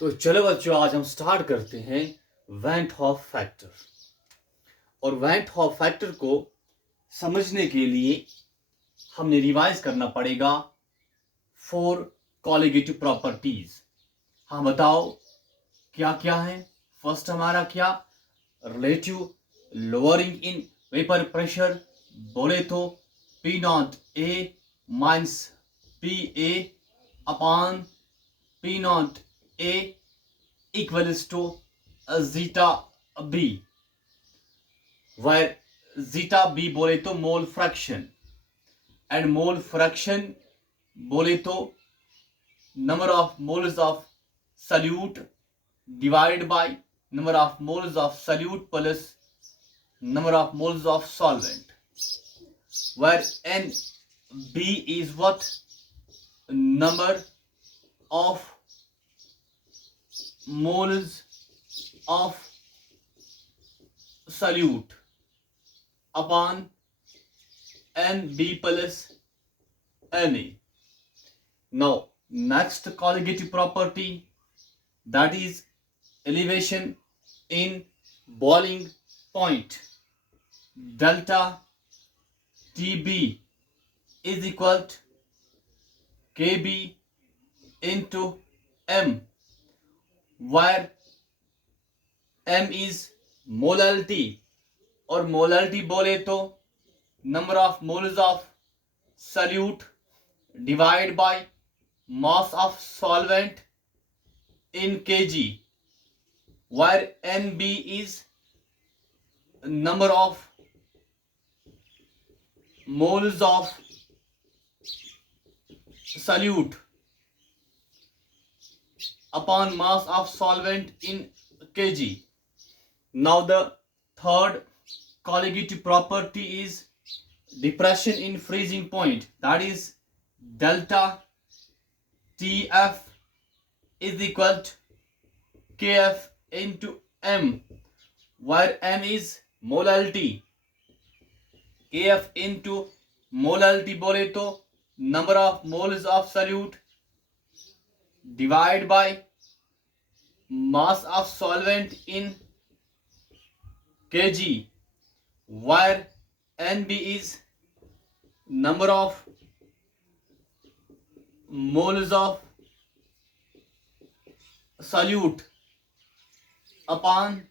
तो चलो बच्चों, आज हम स्टार्ट करते हैं वैन हॉफ फैक्टर। और वैन हॉफ फैक्टर को समझने के लिए हमने रिवाइज करना पड़ेगा 4 कॉलिगेटिव प्रॉपर्टीज। हाँ बताओ क्या क्या है। फर्स्ट हमारा क्या, relative lowering in vapour pressure बोले तो P not A minus P A upon P not a equals to zeta b, where zeta b बोले तो mole fraction and mole fraction बोले तो number of moles of solute divided by number of moles of salute plus number of moles of solvent, where n b is what, number of moles of solute upon nb plus na. Now next colligative property, that is elevation in boiling point. Delta TB is equal to KB into M, where M is molality और molality बोले तो number of moles of solute divided by mass of solvent in kg, where NB is number of moles of solute upon mass of solvent in kg. Now the third colligative property is depression in freezing point, that is delta TF is equal to KF into M, where M is molality, KF into molality बोले तो number of moles of solute divided by mass of solvent in kg, where NB is number of moles of solute upon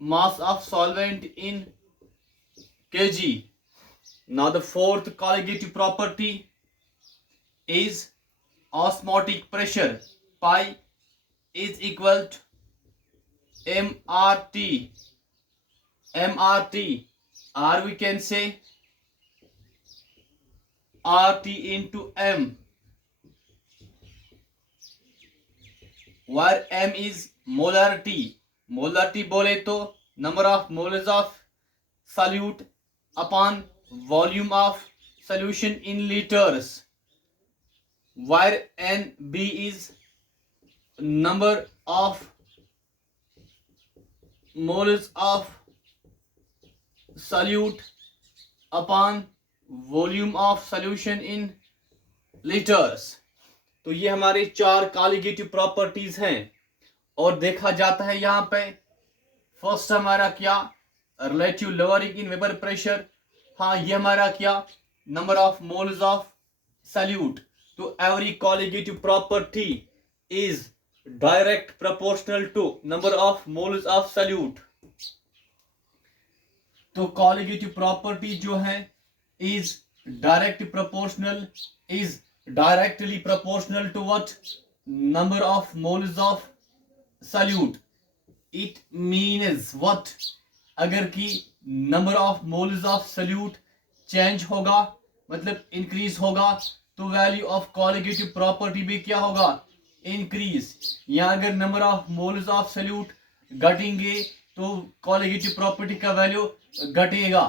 mass of solvent in kg. Now the fourth colligative property is osmotic pressure. Pi is equal to MRT. MRT, or we can say RT into M, where M is molarity. Molarity बोले तो number of moles of solute upon volume of solution in litres, where N B is number of moles of solute upon volume of solution in litres. तो ये हमारे 4 colligative properties हैं। और देखा जाता है यहाँ पे फर्स्ट हमारा क्या, relative lowering in vapour pressure. हाँ ये हमारा क्या, number of moles of solute. तो every colligative property is direct proportional to number of moles of solute. तो कॉलिगेटिव प्रॉपर्टी जो है is direct proportional, is directly proportional to what, number of moles of solute. It means what, अगर कि number of moles of solute change होगा मतलब increase होगा तो value of colligative property भी क्या होगा, इंक्रीज। या अगर number of moles of solute घटेंगे तो कॉलिगेटिव प्रॉपर्टी का वैल्यू घटेगा,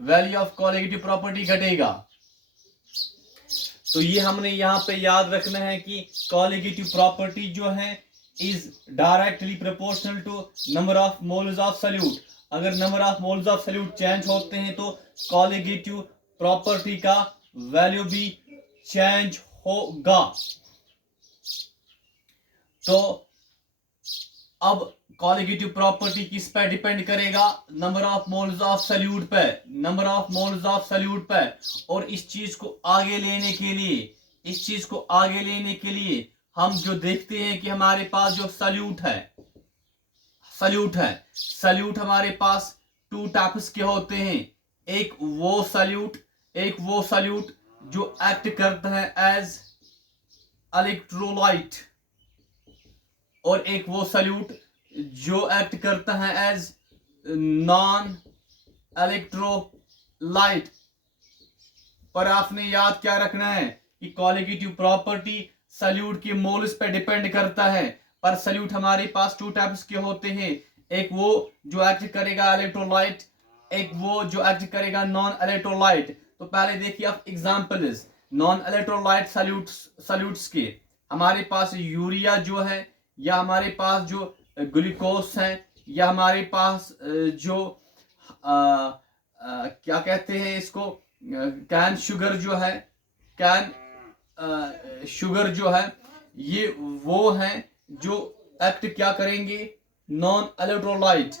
वैल्यू ऑफ कॉलिगेटिव प्रॉपर्टी घटेगा। तो ये हमने यहाँ पे याद रखना है कि कॉलिगेटिव प्रॉपर्टी जो है is directly proportional to number of moles of solute. अगर number of moles of solute change होते हैं तो कॉलिगेटिव प्रॉपर्टी का वैल्यू भी चेंज होगा। तो अब कॉलिगेटिव प्रॉपर्टी किस पे डिपेंड करेगा? Number of moles of solute पे, number of moles of solute पे। और इस चीज को आगे लेने के लिए, इस चीज को आगे लेने के लिए हम जो देखते हैं कि हमारे पास जो सॉल्यूट है, सॉल्यूट हमारे पास टू टाइप्स के होते हैं। एक वो सॉल्यूट जो एक्ट करता है एज इलेक्ट्रोलाइट, और एक वो सॉल्यूट जो एक्ट करता है एज नॉन इलेक्ट्रोलाइट। पर आपने याद क्या रखना है कि कॉलिगेटिव प्रॉपर्टी सॉल्यूट के मोल्स पे डिपेंड करता है, पर सॉल्यूट हमारे पास टू टाइप्स के होते हैं। एक वो जो एक्ट करेगा इलेक्ट्रोलाइट, एक वो जो एक्ट करेगा नॉन इलेक्ट्रोलाइट। तो पहले देखिए आप एग्जांपल्स नॉन इलेक्ट्रोलाइट सॉल्यूट्स के। हमारे पास यूरिया जो है, या हमारे पास जो ग्लूकोज है, या हमारे पास जो क्या कहते हैं इसको, कैन शुगर जो है, कैन शुगर जो है, ये वो हैं जो एक्ट क्या करेंगे? Non electrolyte.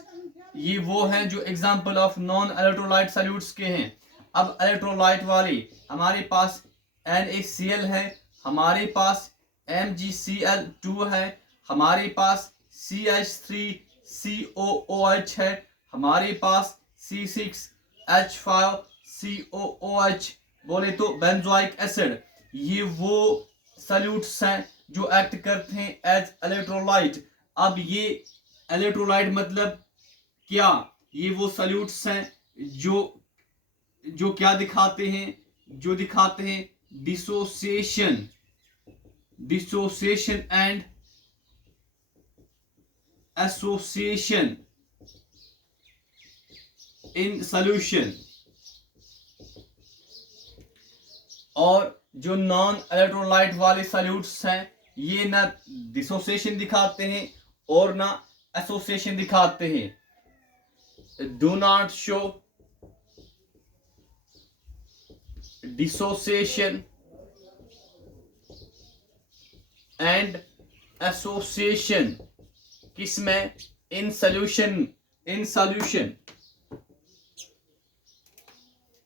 ये वो हैं जो example of non electrolyte solutes के हैं। अब इलेक्ट्रोलाइट वाले हमारे पास NaCl है, हमारे पास MgCl2 है, हमारे पास CH3COOH है, हमारे पास C6H5COOH, बोले तो बेंजोइक एसिड। ये वो सॉल्यूट्स हैं जो एक्ट करते हैं एज इलेक्ट्रोलाइट। अब ये इलेक्ट्रोलाइट मतलब क्या? ये वो सॉल्यूट्स हैं जो क्या दिखाते हैं? जो दिखाते हैं dissociation and association in solution. और जो नॉन इलेक्ट्रोलाइट वाले सॉल्यूट्स हैं, ये ना डिसोसिएशन दिखाते हैं और ना एसोसिएशन दिखाते हैं। Do not show dissociation and association किसमें? In solution.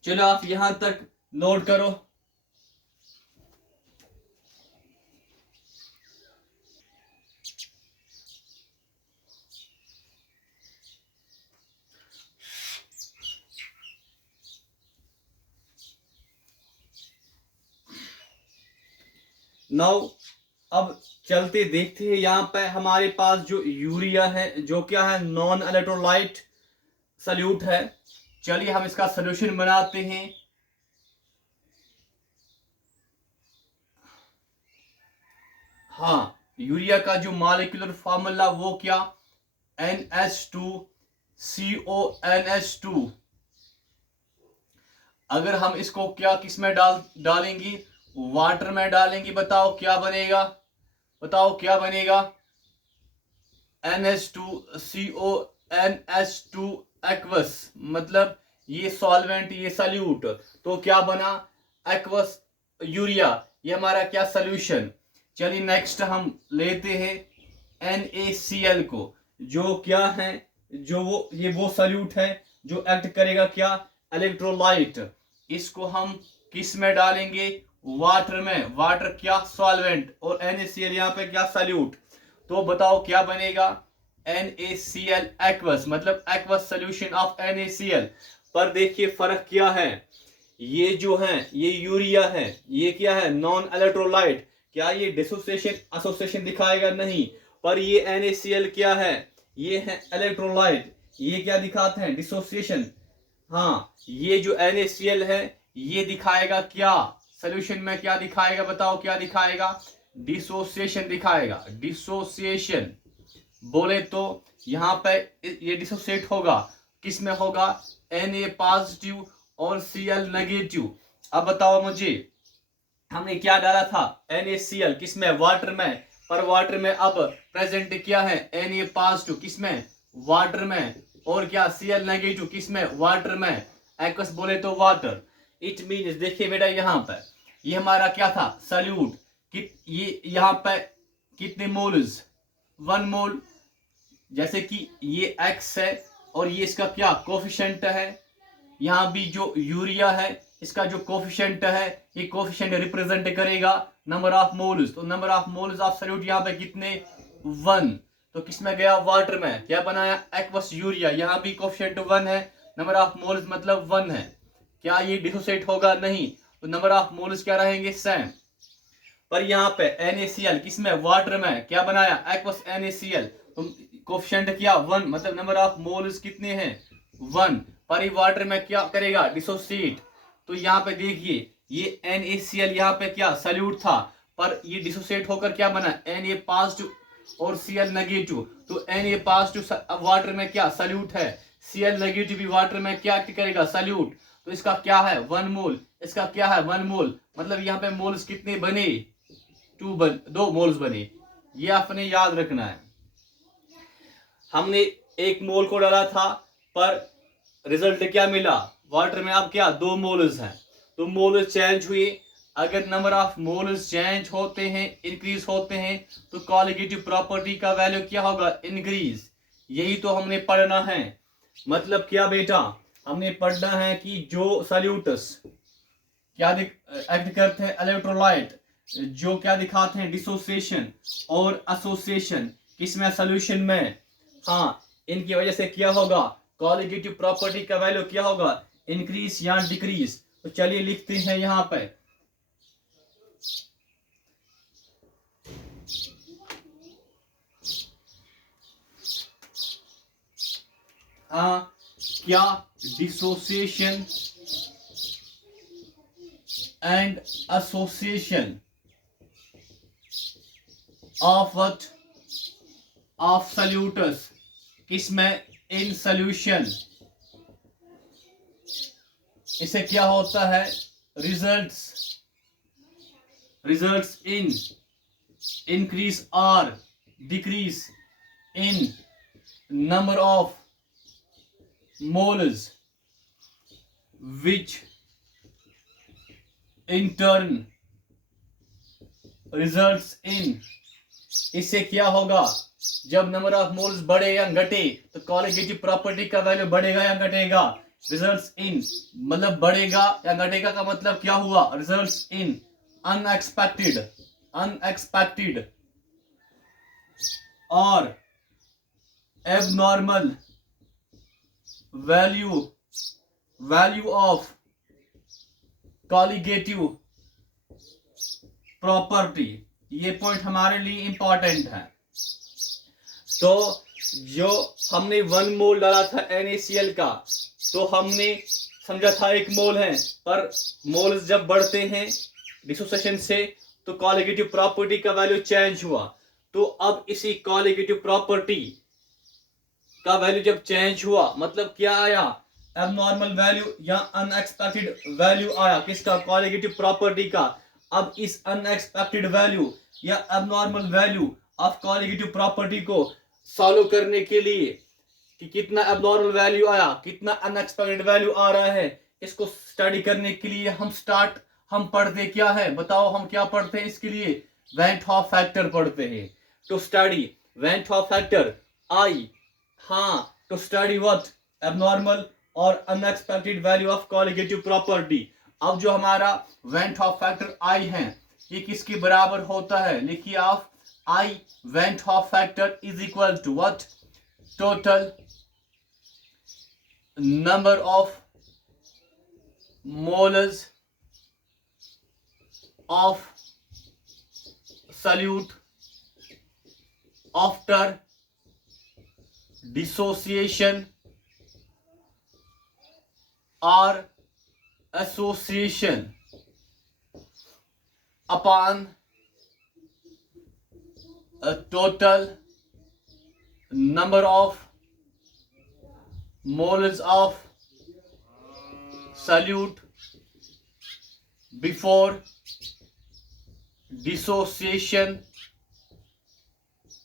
चलो आप यहां तक नोट करो। नाउ अब चलते देखते हैं, यहां पे हमारे पास जो यूरिया है, जो क्या है? नॉन इलेक्ट्रोलाइट सॉल्यूट है। चलिए हम इसका सॉल्यूशन बनाते हैं। हाँ, यूरिया का जो मॉलिक्यूलर फार्मूला वो क्या? NH2CONH2। अगर हम इसको क्या किस में डालेंगे? वाटर में डालेंगे। बताओ क्या बनेगा? NH2CONH2 एक्वस, मतलब ये सॉल्वेंट, ये सॉल्यूट, तो क्या बना? Aqueous urea. ये हमारा क्या? सॉल्यूशन। चलिए नेक्स्ट हम लेते हैं NaCl को, जो क्या है? ये वो सॉल्यूट है जो एक्ट करेगा क्या? इलेक्ट्रोलाइट। इसको हम किस में डालेंगे? वाटर में। वाटर क्या? सॉल्वेंट, और NaCl यहाँ पे क्या? सॉल्यूट। तो बताओ क्या बनेगा? NaCl एक्वस, मतलब एक्वस सॉल्यूशन ऑफ NaCl। पर देखिए फर्क क्या है? ये जो है ये यूरिया है, ये क्या है? Non electrolyte. क्या ये डिसोसिएशन एसोसिएशन दिखाएगा? नहीं। पर ये NaCl क्या है? ये है इलेक्ट्रोलाइट। ये क्या दिखाते हैं? डिसोसिएशन। हाँ, ये जो NaCl है ये दिखाएगा क्या? सॉल्यूशन में क्या दिखाएगा? बताओ क्या दिखाएगा? डिसोसिएशन दिखाएगा। डिसोसिएशन बोले तो यहाँ पे ये डिसोसिएट होगा, किस में होगा? Na पॉजिटिव और Cl नेगेटिव। अब बताओ मुझे, हमने क्या डाला था? NaCl किस में? वाटर में। पर वाटर में अब प्रेजेंट क्या है? Na पॉजिटिव किस में? वाटर में। और क्या? Cl नेगेटिव किस में? वाटर में। एक्वस बोले तो वाटर। इट मीन्स देखिए बेटा, यहाँ पर ये हमारा क्या था? सॉल्यूट। ये यहाँ पे कितने मोल्स? 1 मोल। जैसे कि ये x है और ये इसका क्या कोफिशिएंट है, यहाँ भी जो यूरिया है इसका जो कोफिशिएंट है, ये कोफिशिएंट रिप्रेजेंट करेगा नंबर ऑफ मोल्स। तो number of moles of solute यहाँ पे कितने 1। तो किसमें गया वाटर में, क्या बनाया एक्वस यूरिया, यहाँ भी कोफिशिएंट 1 है, नंबर ऑफ मोल्स मतलब 1 है। क्या ये डिसोसिएट होगा, नहीं, तो नंबर ऑफ मोल्स क्या रहेंगे सेम। पर यहाँ पे NaCl किसमें वाटर में, क्या बनाया एक्वस NaCl, तो कोफिशिएंट क्या 1, मतलब नंबर ऑफ मोल्स कितने हैं 1। पर ये वाटर में क्या करेगा डिसोसिएट। तो यहाँ पे देखिए ये NaCl यहाँ पे क्या सॉल्यूट था, पर ये डिसोसिएट होकर क्या बना Na पॉजिटिव और Cl नेगेटिव। तो Na पॉजिटिव वाटर में क्या सॉल्यूट है, Cl नेगेटिव भी वाटर में क्या करेगा सॉल्यूट। तो इसका क्या है 1 मोल, इसका क्या है 1 मोल, मतलब यहाँ पे मोल्स कितने बने 2 मोल्स बने। ये आपने याद रखना है। हमने 1 मोल को डाला था पर रिजल्ट क्या मिला, वाटर में अब क्या 2 मोल्स हैं। तो मोल्स चेंज हुए, अगर नंबर ऑफ मोल्स चेंज होते हैं इंक्रीज होते हैं तो कॉलिगेटिव प्रॉपर्टी का वैल्यू क्या होगा इंक्रीज। यही तो हमने पढ़ना है। मतलब क्या बेटा, हमने पढ़ना है कि जो सॉल्यूट्स क्या एक्ट करते हैं इलेक्ट्रोलाइट, जो क्या दिखाते हैं डिसोसिएशन और एसोसिएशन किसमें सॉल्यूशन में, हाँ, इनकी वजह से क्या होगा कॉलिगेटिव प्रॉपर्टी का वैल्यू क्या होगा इंक्रीज या डिक्रीज। तो चलिए लिखते हैं यहां पे क्या dissociation and association of what of solutes किसमें इन सॉल्यूशन, इसे क्या होता है रिजल्ट्स इन इंक्रीज और decrease in number of moles which in turn results in, इससे क्या होगा जब नंबर ऑफ मोल्स बढ़े या घटे तो कॉलिगेटिव प्रॉपर्टी का वैल्यू बढ़ेगा या घटेगा। रिजल्ट्स इन मतलब बढ़ेगा या घटेगा का मतलब क्या हुआ रिजल्ट्स इन अनएक्सपेक्टेड और abnormal value of colligative property. ये पॉइंट हमारे लिए इंपॉर्टेंट है। तो जो हमने 1 मोल डाला था NaCl का, तो हमने समझा था 1 मोल है, पर मोल्स जब बढ़ते हैं डिसोसिएशन से तो कॉलिगेटिव प्रॉपर्टी का वैल्यू चेंज हुआ। तो अब इसी कॉलिगेटिव प्रॉपर्टी का वैल्यू जब चेंज हुआ मतलब क्या आया एबनॉर्मल वैल्यू या अनएक्सपेक्टेड वैल्यू आया किसका कॉलिगेटिव प्रॉपर्टी का। अब इस अनएक्सपेक्टेड वैल्यू या abnormal value of colligative property को सॉल्व करने के लिए कि कितना एबनॉर्मल वैल्यू आया कितना अनएक्सपेक्टेड वैल्यू आ रहा है, इसको स्टडी करने के लिए हम पढ़ते क्या है बताओ, हम क्या पढ़ते हैं इसके लिए वेंट हॉफ फैक्टर पढ़ते हैं। To study van't Hoff factor I, हाँ, टू स्टडी व्हाट एबनॉर्मल और unexpected value of colligative property. अब जो हमारा वेंट हॉफ फैक्टर आई है ये किसके बराबर होता है, लिखिए आप I van't Hoff factor is equal to what total number of moles of solute after dissociation or association upon a total number of moles of solute before dissociation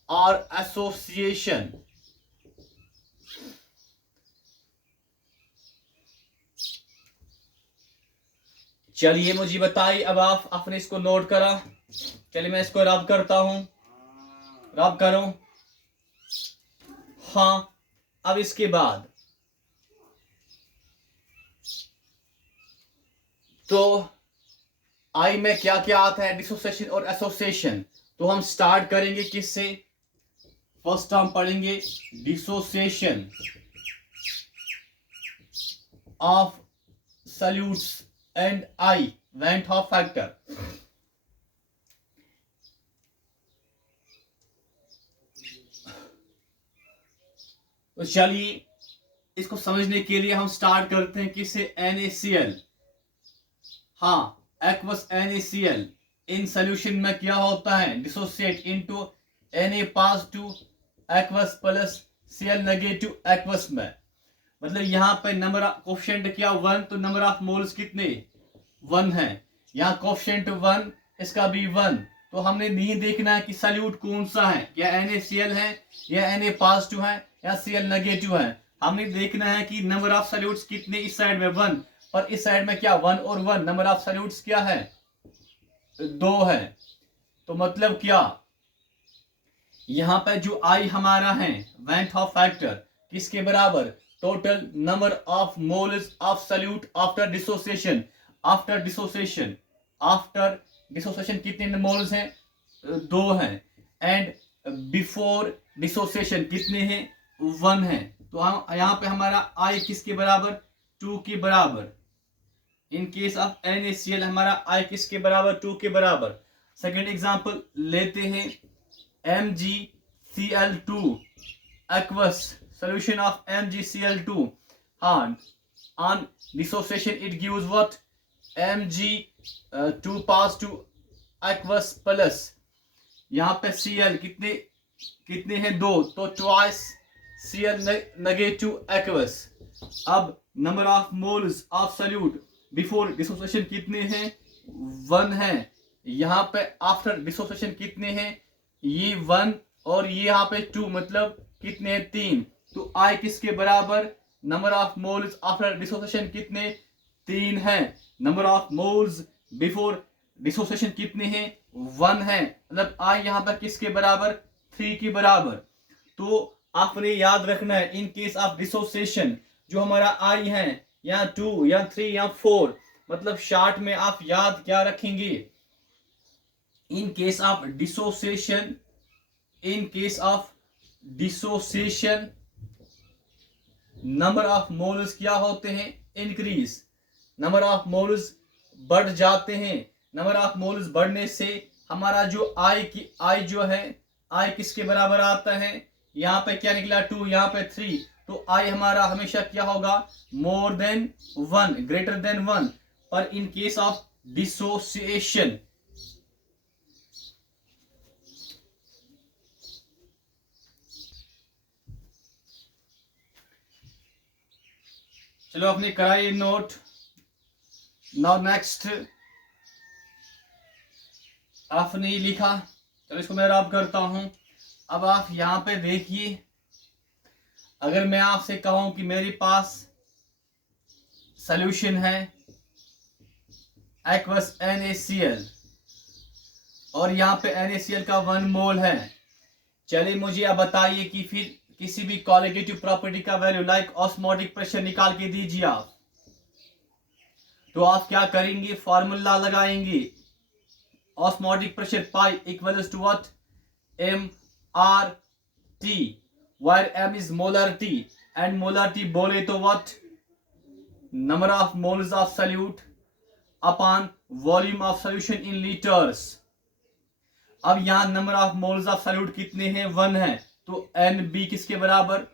or association। चलिए मुझे बताइए, अब आपने इसको नोट करा, चलिए मैं इसको रब करता हूं, रब करो। हाँ, अब इसके बाद तो आई में क्या क्या आता है, डिसोसिएशन और एसोसिएशन। तो हम स्टार्ट करेंगे किससे, फर्स्ट हम पढ़ेंगे dissociation of solutes and I Van't Hoff factor. तो चलिए इसको समझने के लिए हम स्टार्ट करते हैं किससे, NaCl। हाँ, एक्वस NaCl इन सोल्यूशन में क्या होता है, dissociate into Na plus to aqueous plus Cl negative aqueous में। मतलब यहाँ पे नंबर ऑफ कोफिशिएंट क्या 1, तो नंबर ऑफ मोल्स कितने 1 है। यहाँ कोफिशिएंट 1, इसका भी 1। तो हमने नहीं देखना है कि सॉल्यूट कौन सा है, या NaCl है या Na पास टू है या Cl नेगेटिव है। हमने देखना है कि नंबर ऑफ सॉल्यूट्स कितने, इस साइड में 1 और इस साइड में क्या 1 और 1, नंबर ऑफ सॉल्यूट्स क्या है 2 है। तो मतलब क्या, यहां पे जो आई हमारा है Van't Hoff फैक्टर किसके बराबर, total number of moles of solute after dissociation. After dissociation कितने मोल्स हैं 2 हैं, एंड बिफोर डिसोसिएशन कितने हैं 1 है। तो हम यहाँ पे हमारा आई किसके बराबर 2 के बराबर। इन केस ऑफ NaCl हमारा आई किसके बराबर 2 के बराबर। सेकेंड एग्जांपल लेते हैं MgCl2 aqueous solution of MgCl2। हाँ, on dissociation it gives what, Mg2 pass to aqueous plus, यहाँ पे Cl कितने हैं 2, तो ट्वाइस Cl नेगेटिव aqueous। अब number of moles of solute before dissociation कितने हैं 1 है। यहाँ पे आफ्टर डिसोसिएशन कितने हैं, ये 1 और ये यहाँ पे 2, मतलब कितने हैं 3। तो आई किसके बराबर, number of moles after dissociation कितने 3 है। Number of moles before dissociation कितने हैं 1 है, मतलब आई यहाँ पे किसके बराबर 3 के बराबर। तो आपने याद रखना है इन केस ऑफ डिसोसिएशन जो हमारा आई है या 2 या 3 या 4, मतलब शॉर्ट में आप याद क्या रखेंगे, इन case of dissociation, number of moles क्या होते हैं इंक्रीज, नंबर ऑफ मोल्स बढ़ जाते हैं। नंबर ऑफ मोल्स बढ़ने से हमारा जो आई जो है, आई किसके बराबर आता है, यहाँ पे क्या निकला 2, यहाँ पे 3, तो आई हमारा हमेशा क्या होगा मोर देन 1, ग्रेटर देन 1। पर इन केस ऑफ डिसोसिएशन, चलो अपने कराइए नोट। नाउ नेक्स्ट आपने लिखा, चलो इसको मैं रब करता हूं। अब आप यहां पे देखिए, अगर मैं आपसे कहूं कि मेरे पास सॉल्यूशन है एक्वस NaCl और यहाँ पे NaCl का 1 मोल है। चलिए मुझे अब बताइए कि फिर किसी भी कोलिगेटिव प्रॉपर्टी का वैल्यू लाइक ऑस्मोटिक प्रेशर निकाल के दीजिए आप। तो आप क्या करेंगे, फॉर्मूला लगाएंगे, osmotic pressure pi equals to what, mRT, where m is molarity and molarity बोले तो what, number of moles of solute upon volume of solution in liters। अब यहां number of moles of solute कितने हैं 1 है, तो NB किसके बराबर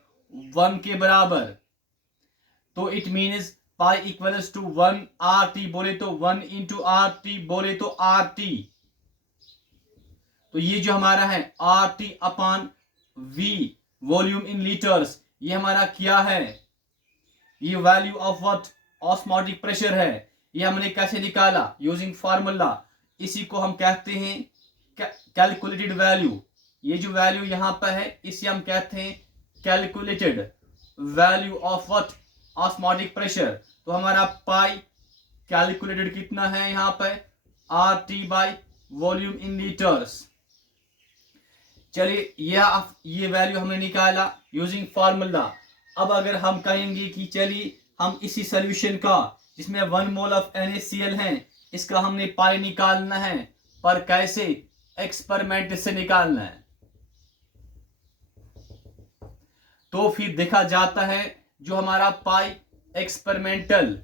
1 के बराबर। तो it means pi equals to 1 RT बोले तो 1 इंटू RT बोले तो RT। तो ये जो हमारा है RT अपॉन V वॉल्यूम इन लीटर्स, ये हमारा क्या है, ये value of what, osmotic pressure है। ये हमने कैसे निकाला, यूजिंग फार्मूला, इसी को हम कहते हैं कैलकुलेटेड वैल्यू। ये जो वैल्यू यहां पर है इसे हम कहते हैं calculated value of what, osmotic pressure. तो हमारा पाई कैलकुलेटेड कितना है यहाँ पे RT by volume in litres. चलिए ये वैल्यू हमने निकाला यूजिंग फार्मूला। अब अगर हम कहेंगे कि चलिए हम इसी सोल्यूशन का जिसमें 1 मोल ऑफ NaCl है इसका हमने पाई निकालना है, पर कैसे? एक्सपेरिमेंट से निकालना है। तो फिर देखा जाता है जो हमारा पाई एक्सपेरिमेंटल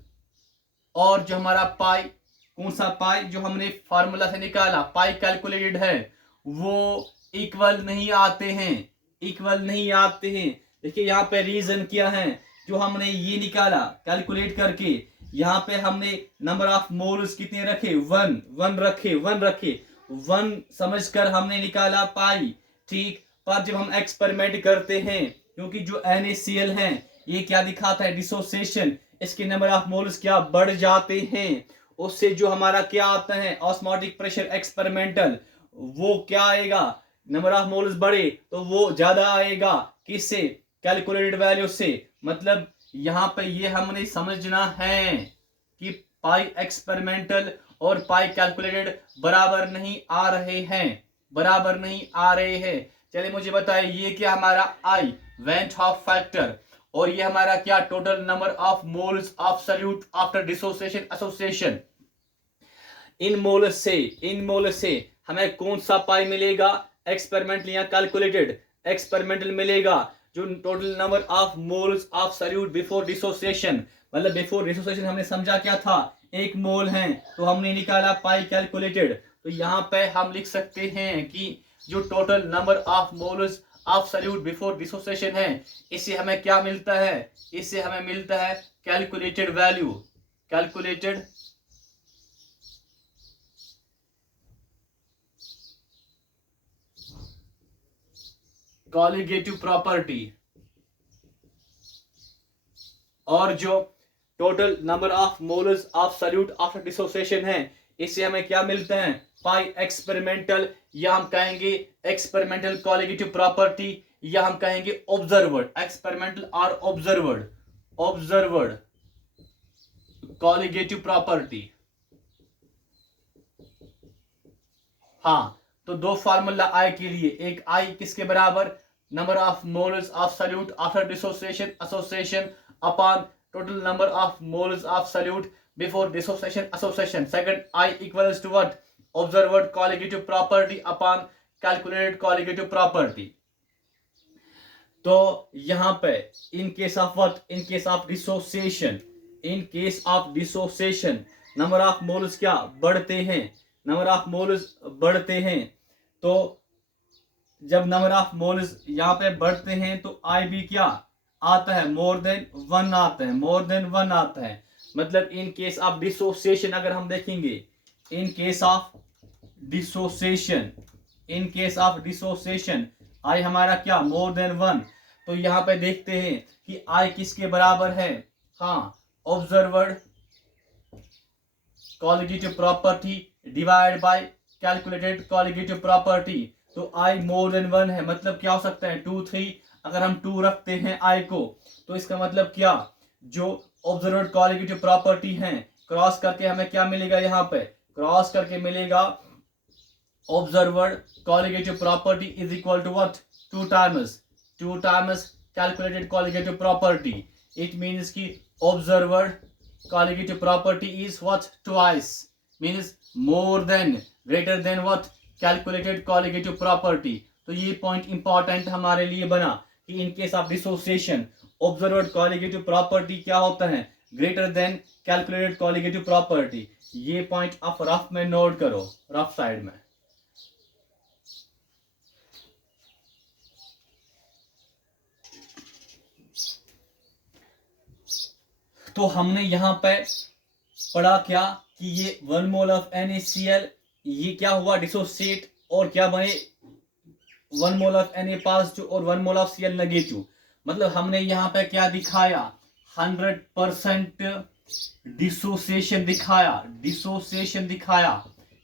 और जो हमारा पाई, कौन सा पाई जो हमने फार्मूला से निकाला, पाई कैलकुलेटेड है, वो इक्वल नहीं आते हैं, इक्वल नहीं आते हैं। देखिए यहाँ पे रीजन क्या है, जो हमने ये निकाला कैलकुलेट करके, यहाँ पे हमने नंबर ऑफ मोल्स कितने रखे, 1 रखे, 1 समझकर हमने निकाला पाई, ठीक। पर जब हम एक्सपेरिमेंट करते हैं, क्योंकि जो NaCl है ये क्या दिखाता है, डिसोसिएशन, इसके नंबर ऑफ मोल्स क्या बढ़ जाते हैं, उससे जो हमारा क्या आता है ऑस्मोटिक प्रेशर एक्सपेरिमेंटल, वो क्या आएगा, नंबर ऑफ मोल्स बढ़े तो वो ज्यादा आएगा, किससे, कैलकुलेटेड वैल्यू से। मतलब यहाँ पे ये हमने समझना है कि पाई एक्सपेरिमेंटल और पाई कैलकुलेटेड बराबर नहीं आ रहे हैं, बराबर नहीं आ रहे हैं। चलिए मुझे बताइए ये क्या हमारा आई वेंट ऑफ फैक्टर, और ये हमारा क्या total number of moles of solute after dissociation association. इन मोल से हमें कौन सा पाई मिलेगा, एक्सपेरिमेंटल या कैलकुलेटेड, एक्सपेरिमेंटल मिलेगा। जो total number of moles of solute before dissociation, मतलब बिफोर डिसोसिएशन हमने समझा क्या था, 1 मोल है, तो हमने निकाला पाई कैलकुलेटेड। तो यहाँ पे हम लिख सकते हैं कि जो total number of moles of solute before dissociation है, इससे हमें क्या मिलता है, इससे हमें मिलता है calculated value, calculated colligative property. और जो total number of moles of solute after dissociation है, इससे हमें क्या मिलता है, पाई एक्सपेरिमेंटल, या हम कहेंगे एक्सपेरिमेंटल कॉलिगेटिव प्रॉपर्टी, या हम कहेंगे ऑब्जर्वर्ड, एक्सपेरिमेंटल और ऑब्जर्वर्ड कॉलिगेटिव प्रॉपर्टी। हाँ, तो 2 फार्मूला आई के लिए, एक आई किसके बराबर, number of moles of solute after dissociation association upon total number of moles of solute before dissociation association. Second i equals to what, observed colligative property upon calculated colligative property. तो यहां पे in case of what, in case of dissociation, in case of dissociation number of moles क्या बढ़ते हैं, number of moles बढ़ते हैं। तो जब नंबर ऑफ मोल्स यहाँ पे बढ़ते हैं तो आई भी क्या आता है, मोर देन 1 आता है, मोर देन 1 आता है। मतलब इन केस ऑफ डिसोसिएशन अगर हम देखेंगे, in case of dissociation, in case of dissociation आई हमारा क्या मोर देन 1। तो यहाँ पे देखते हैं कि आई किसके बराबर है, हाँ, observed colligative property divide by calculated colligative property. तो आई मोर देन 1 है, मतलब क्या हो सकता है 2 3। अगर हम 2 रखते हैं आई को, तो इसका मतलब क्या, जो ऑब्जर्वर्ड कॉलिगेटिव प्रॉपर्टी है क्रॉस करके हमें क्या मिलेगा, यहाँ पे क्रॉस करके मिलेगा observed colligative property is equal to what, 2 times calculated colligative property. It means की observed colligative property is what, twice, means more than, greater than what, calculated colligative property. तो ये पॉइंट इंपॉर्टेंट हमारे लिए बना कि in case of dissociation observed colligative property क्या होता है, greater than calculated colligative property. ये पॉइंट आप रफ में नोट करो, रफ साइड में। तो हमने यहां पे पढ़ा क्या कि ये 1 मोल ऑफ NaCl ये क्या हुआ, डिसोसिएट, और क्या बने 1 मोल ऑफ Na पॉजिटिव और 1 मोल ऑफ Cl नेगेटिव। मतलब हमने यहाँ पे क्या दिखाया, 100% डिसोसिएशन दिखाया, डिसोसिएशन दिखाया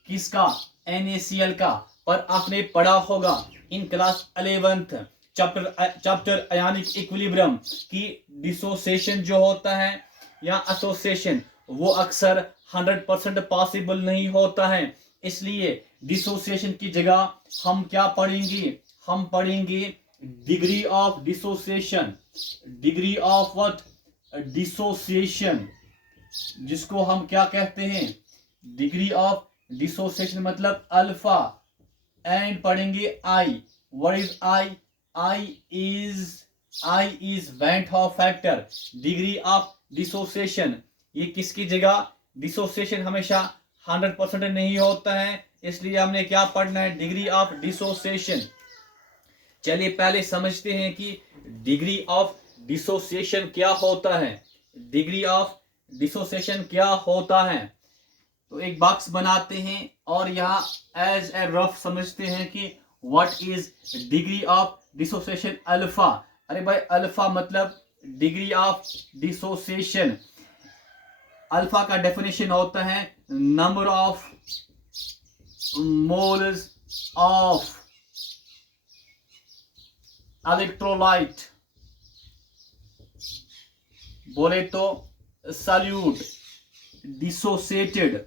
किसका, NaCl का। पर आपने पढ़ा होगा in class 11th chapter ionic equilibrium की डिसोसिएशन जो होता है या एसोसिएशन वो अक्सर 100% पॉसिबल नहीं होता है। इसलिए डिसोसिएशन की जगह हम क्या पढ़ेंगे, हम पढ़ेंगे degree of dissociation, degree of what, dissociation, जिसको हम क्या कहते हैं, डिग्री ऑफ डिसोसिएशन मतलब अल्फा। एंड पढ़ेंगे i, what is i, i is van't Hoff factor, degree of dissociation, ये किसकी जगह, डिसोसिएशन हमेशा 100% नहीं होता है, इसलिए हमने क्या पढ़ना है, डिग्री ऑफ डिसोसिएशन। चलिए पहले समझते हैं कि डिग्री ऑफ डिसोसिएशन क्या होता है, डिग्री ऑफ डिसोसिएशन क्या होता है। तो एक बॉक्स बनाते हैं और यहाँ एज ए रफ समझते हैं कि what is degree of dissociation alpha. अरे भाई अल्फा मतलब डिग्री ऑफ डिसोसिएशन, अल्फा का डेफिनेशन होता है number of moles of electrolyte, बोले तो solute, dissociated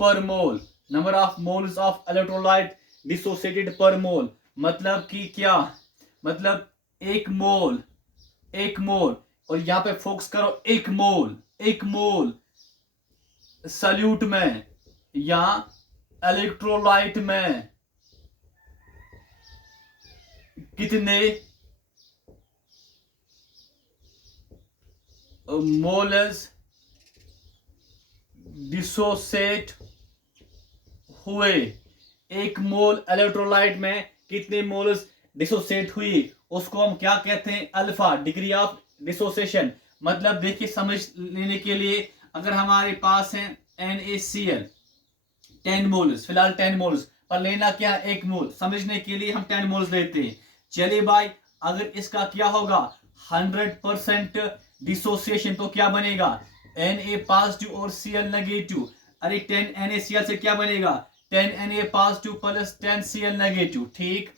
per mole, number of moles of electrolyte dissociated per mole, मतलब कि क्या, मतलब एक मोल और यहां पे फोकस करो, एक मोल सॉल्यूट में या इलेक्ट्रोलाइट में कितने मोल्स डिसोसिएट हुए, एक मोल इलेक्ट्रोलाइट में कितने मोल्स डिसोसिएट हुई, उसको हम क्या कहते हैं, अल्फा, डिग्री ऑफ डिसोसिएशन। मतलब देखिए समझ लेने के लिए, अगर हमारे पास है NaCl 10 मोल्स, फिलहाल 10 मोल्स पर लेना क्या, एक मोल, समझने के लिए हम 10 मोल्स लेते हैं। चलिए भाई अगर इसका क्या होगा 100% डिसोसिएशन तो क्या बनेगा, Na पॉजिटिव और Cl नेगेटिव, अरे 10 NaCl से क्या बनेगा 10 Na positive plus 10 Cl negative, ठीक।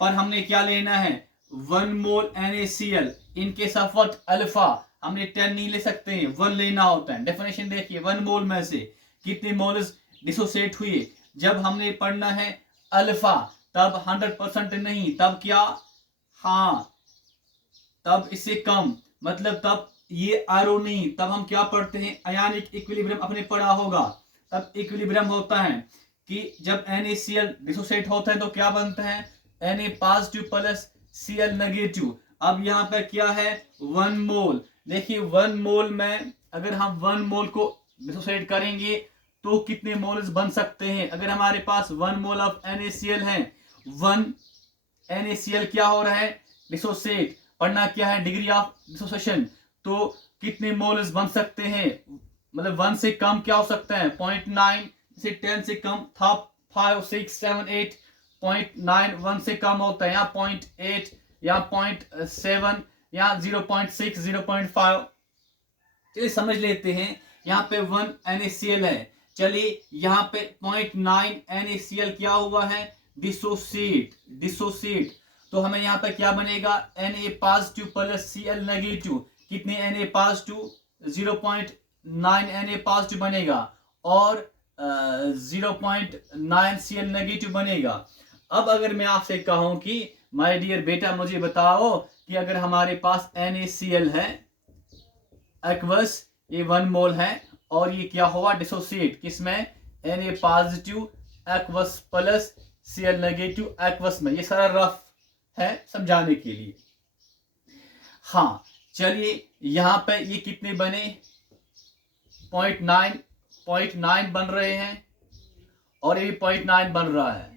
पर हमने क्या लेना है 1 मोल NaCl in case of what alpha, हमने 10 नहीं ले सकते हैं, 1 लेना होता है। डेफिनेशन देखिए 1 मोल में से कितने मोल्स डिसोसिएट हुए, जब हमने पढ़ना है अल्फा तब 100% नहीं, तब क्या, हाँ तब इससे कम, मतलब तब ये आरओ नहीं, तब हम क्या पढ़ते हैं आयनिक इक्विलिब्रियम, अपने पढ़ा होगा। तब इक्विलिब्रियम होता है कि जब NaCl डिसोसिएट होता है तो क्या बनता है Na positive plus Cl negative. अब यहाँ पे क्या है 1 मोल, देखिए 1 मोल में अगर हम 1 मोल को डिसोसिएट करेंगे तो कितने मोल्स बन सकते हैं, अगर हमारे पास 1 मोल ऑफ NaCl है, 1 NaCl क्या हो रहा है डिसोसिएट, पढ़ना क्या है डिग्री ऑफ डिसोसिएशन, तो कितने मोल्स बन सकते हैं, मतलब 1 से कम क्या हो सकता है 0.9 से 10 से कम था 5 6 7 8 0.9, 1 से कम होता है, यहाँ 0.8 या 0.7 या 0.6 0.5। चलिए समझ लेते हैं, यहाँ पे 1 NaCl है, चलिए यहाँ पे 0.9 NaCl क्या हुआ है डिसोसिएट, तो हमें यहाँ पे क्या बनेगा Na positive plus Cl negative, कितने Na पॉजिटिव 0.9 Na पॉजिटिव बनेगा और 0.9 Cl नेगेटिव बनेगा। अब अगर मैं आपसे कहूं कि माय डियर बेटा मुझे बताओ कि अगर हमारे पास NaCl है एक्वस, ये 1 मोल है और ये क्या हुआ डिसोसिएट किसमें Na positive aqueous plus Cl negative aqueous में, ये सारा रफ है समझाने के लिए। हाँ चलिए यहां पे ये कितने बने 0.9 बन रहे हैं और ये 0.9 बन रहा है।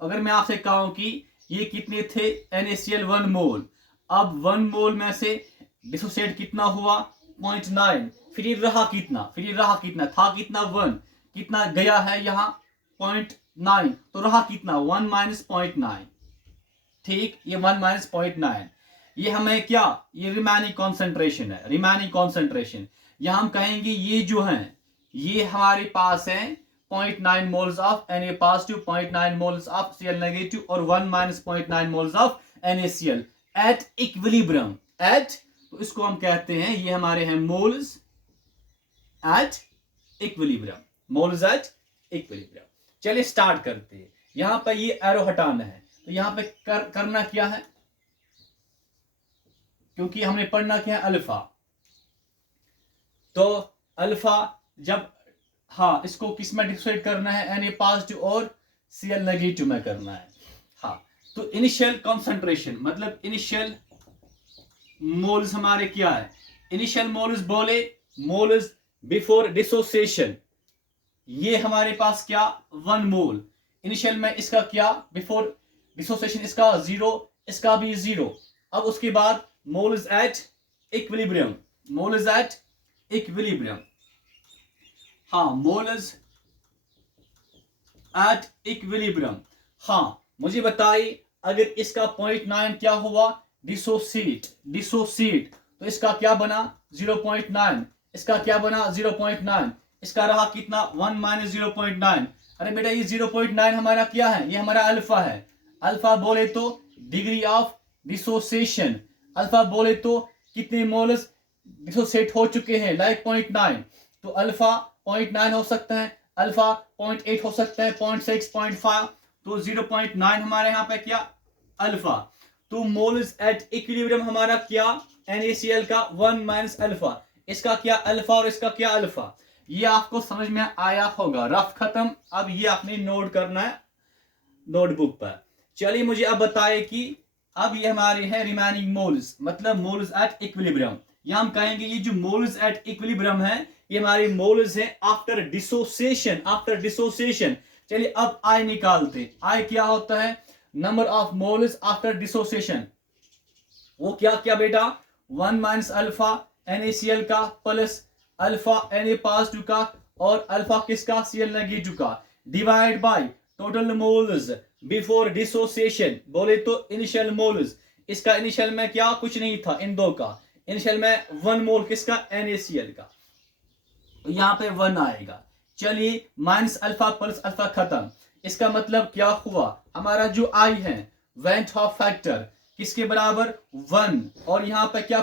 अगर मैं आपसे कहूं कि ये कितने थे NaCl 1 मोल, अब 1 मोल में से डिसोसिएट कितना हुआ 0.9, फिर ये रहा कितना था कितना 1, कितना गया है यहाँ 0.9, तो रहा कितना 1 माइनस 0.9, ठीक, ये 1 माइनस 0.9, ये हमें क्या, ये रिमेनिंग कॉन्सेंट्रेशन है, रिमेनिंग कॉन्सेंट्रेशन। यहां हम कहेंगे ये जो है ये हमारे पास है 0.9 moles of Na positive, 0.9 moles of Cl negative और 1 minus 0.9 moles of NaCl at equilibrium, at, तो इसको हम कहते हैं ये हमारे हैं moles at equilibrium, moles at equilibrium. चलिए स्टार्ट करते हैं। यहां पर ये एरो हटाना है, तो यहां पे करना क्या है, क्योंकि हमने पढ़ना क्या है, अल्फा। तो अल्फा जब, हाँ, इसको किस में डिसोसिएट करना है, Na पॉजिटिव और Cl नेगेटिव में करना है। हाँ, तो इनिशियल कॉन्सेंट्रेशन मतलब इनिशियल मोल्स हमारे क्या है, इनिशियल मोल्स बोले मोल्स बिफोर डिसोसिएशन, ये हमारे पास क्या 1 मोल इनिशियल में, इसका क्या बिफोर डिसोसिएशन इसका 0, इसका भी 0। अब उसके बाद moles at equilibrium, moles at equilibrium, हाँ, मोल्स एट इक्विलिब्रियम। हाँ, मुझे बताइए अगर इसका 0.9 क्या हुआ, डिसोसिएट, डिसोसिएट, तो इसका क्या बना 0.9, इसका क्या बना 0.9, इसका रहा कितना 1 माइनस 0.9। अरे बेटा ये 0.9 हमारा क्या है, ये हमारा अल्फा है। अल्फा बोले तो डिग्री ऑफ डिसोसिएशन, अल्फा बोले तो कितने मोल्स डिसोसिएट हो चुके हैं, लाइक 0.9, तो अल्फा 0.9 हो सकता है, अल्फा 0.8 हो सकता है, 0.6, 0.5, तो 0.9 हमारे यहाँ पे क्या अल्फा। तो मोल्स एट इक्विलिब्रियम हमारा क्या NaCl का 1 माइनस अल्फा, इसका क्या अल्फा और इसका क्या अल्फा। ये आपको समझ में आया होगा, रफ खत्म। अब ये आपने नोट करना है नोटबुक पर। चलिए मुझे अब बताए कि अब ये हमारे हैं रिमेनिंग मोल्स, मतलब मोल्स एट इक्विलिब्रियम। यहां हम कहेंगे ये जो मोल्स एट इक्विलिब्रियम है ये हमारे मोल्स हैं आफ्टर डिसोसिएशन, आफ्टर डिसोसिएशन। चलिए अब आई निकालते, आई क्या होता है, number of moles after dissociation. वो क्या क्या बेटा 1 माइनस अल्फा NaCl का प्लस अल्फा Na पॉजिटिव का और अल्फा किसका Cl नेगेटिव का, divide by total moles before dissociation, बोले तो इनिशियल मोल्स। इसका इनिशियल में क्या कुछ नहीं था, इन दो का इनिशियल में 1 मोल किसका NaCl का, तो यहां पे 1 आएगा। चलिए माइनस अल्फा प्लस अल्फा खत्म, इसका मतलब क्या हुआ, हमारा जो आई है वेंट ऑफ फैक्टर किसके बराबर 1, और यहां पे क्या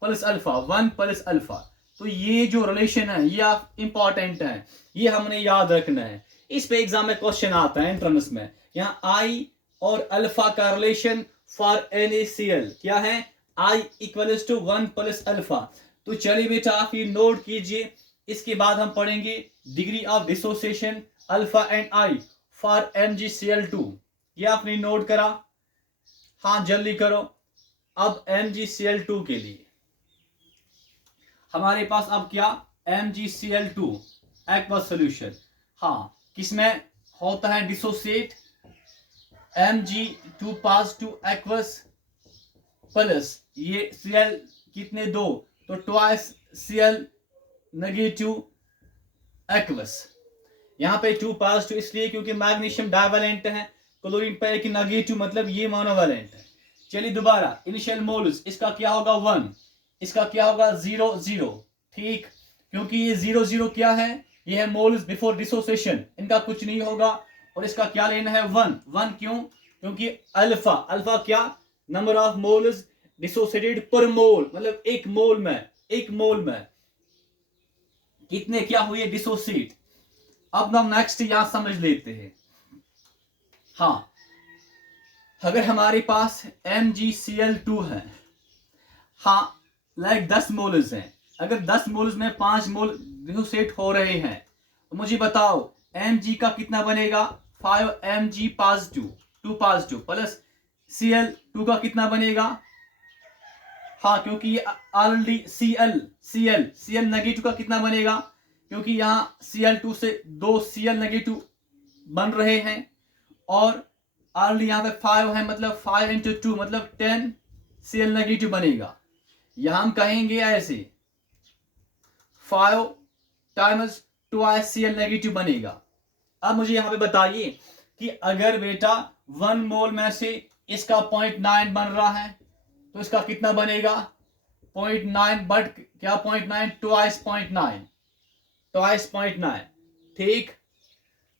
प्लस अल्फा 1 प्लस अल्फा। तो ये जो रिलेशन है ये आप इंपॉर्टेंट है, ये हमने याद रखना है। इस पे एग्जाम में क्वेश्चन आता है एंट्रेंस में, यहाँ आई और अल्फा का रिलेशन फॉर NaCl क्या है, I equals to 1 plus alpha. तो चलिए बेटा आप ये नोट कीजिए। इसके बाद हम पढ़ेंगे degree of dissociation alpha and I for MgCl2, ये आपने नोट करा, हाँ जल्दी करो। अब MgCl2 के लिए हमारे पास अब क्या MgCl2 एक्वस सॉल्यूशन, हाँ किसमें होता है dissociate, Mg2 positive aqueous plus ये Cl कितने 2, तो ट्वाइस Cl नेगेटिव एक्वस। यहां पे 2 पॉजिटिव इसलिए क्योंकि मैग्नीशियम डाइवैलेंट है, क्लोरीन पे एक नेगेटिव मतलब ये मोनोवैलेंट है। चलिए दोबारा इनिशियल मोल्स, इसका क्या होगा 1, इसका क्या होगा 0 0, ठीक, क्योंकि ये 0 0 क्या है, ये है मोल्स बिफोर डिसोसिएशन, इनका कुछ नहीं होगा। और इसका क्या लेना है 1 1, क्यों, क्योंकि अल्फा, अल्फा क्या number of moles dissociated per mole, मतलब एक मोल में, एक मोल में कितने क्या हुए डिसोसिएट। अब हम नेक्स्ट यहां समझ लेते हैं, हाँ अगर हमारे पास MgCl2 है, हाँ लाइक 10 मोल्स हैं, अगर 10 मोल्स में 5 मोल डिसोसिएट हो रहे हैं, तो मुझे बताओ Mg का कितना बनेगा 5 Mg positive 2 positive plus Cl2 का कितना बनेगा, हाँ क्योंकि ये ऑलरेडी Cl नेगेटिव का कितना बनेगा, क्योंकि यहाँ Cl2 से 2 Cl नेगेटिव बन रहे हैं और ऑलरेडी यहाँ पे 5 है, मतलब 5 into 2 मतलब 10 Cl नेगेटिव बनेगा। यहाँ हम कहेंगे ऐसे 5 टाइम्स ट्वाइस Cl नेगेटिव बनेगा। अब मुझे यहाँ पे बताइए कि अगर बेटा 1 मोल में से इसका 0.9 बन रहा है तो इसका कितना बनेगा 0.9, बट क्या 0.9 ट्वाइस 0.9, ट्वाइस 0.9, ठीक,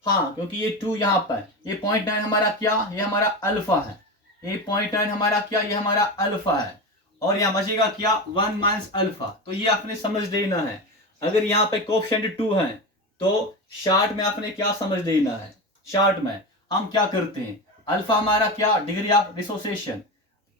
हाँ क्योंकि ये 2 यहाँ पर, ये 0.9 हमारा क्या, ये हमारा अल्फा है, ये 0.9 हमारा क्या, ये हमारा अल्फा है, और यहाँ बचेगा क्या 1 माइनस अल्फा। तो ये आपने समझ लेना है, अगर यहाँ पे कोएफिशिएंट 2 है तो शॉर्ट में आपने क्या समझ लेना है, शॉर्ट में हम क्या करते हैं, अल्फा हमारा क्या डिग्री ऑफ डिसोसिएशन,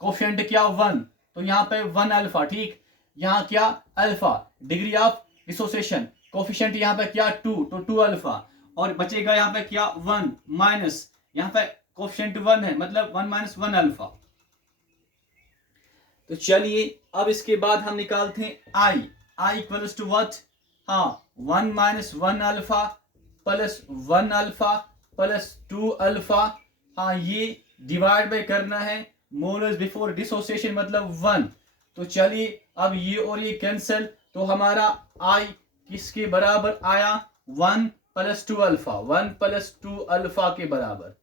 कोफिशिएंट क्या 1, तो यहाँ पे 1 अल्फा, ठीक। यहाँ क्या alpha degree of dissociation, coefficient यहाँ पे क्या 2, तो 2 अल्फा, और बचेगा यहाँ पे क्या 1 माइनस, यहाँ पे कोफिशिएंट 1 है मतलब 1 माइनस 1 अल्फा। तो चलिए अब इसके बाद हम निकालते हैं आई इक्वल्स टू व्हाट, हाँ 1 minus 1 alpha plus 1 alpha plus 2 alpha, हाँ ये डिवाइड बाय करना है मोलर्स बिफोर डिसोसिएशन मतलब 1। तो चलिए अब ये और ये कैंसिल, तो हमारा आई किसके बराबर आया, 1 प्लस 2 अल्फा, 1 प्लस 2 अल्फा के बराबर,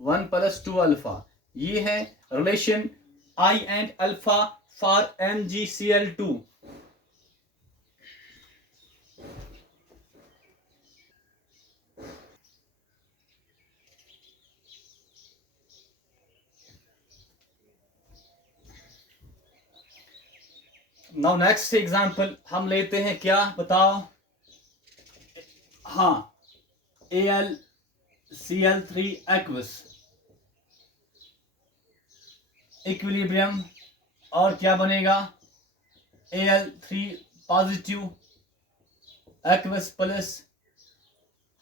1 प्लस 2 अल्फा। ये है relation I and alpha for MgCl2। Now next example हम लेते हैं, क्या बताओ, हाँ AlCl3 एक्वस इक्विलिब्रियम, और क्या बनेगा Al3 पॉजिटिव एक्वस प्लस,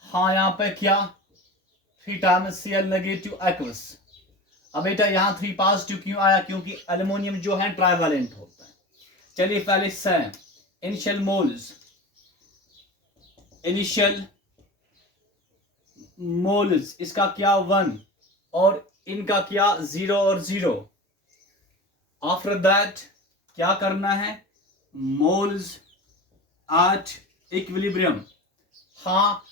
हाँ यहाँ पे क्या 3 टाइम्स Cl नेगेटिव एक्वस। अब बेटा यहाँ 3 पॉजिटिव क्यों आया, क्योंकि एल्युमिनियम जो है ट्राइवेलेंट होता है। चलिए पहले से इनिशियल मोल्स इसका क्या 1 और इनका क्या 0 और 0। आफ्टर दैट क्या करना है, मोल्स एट इक्विलिब्रियम, हाँ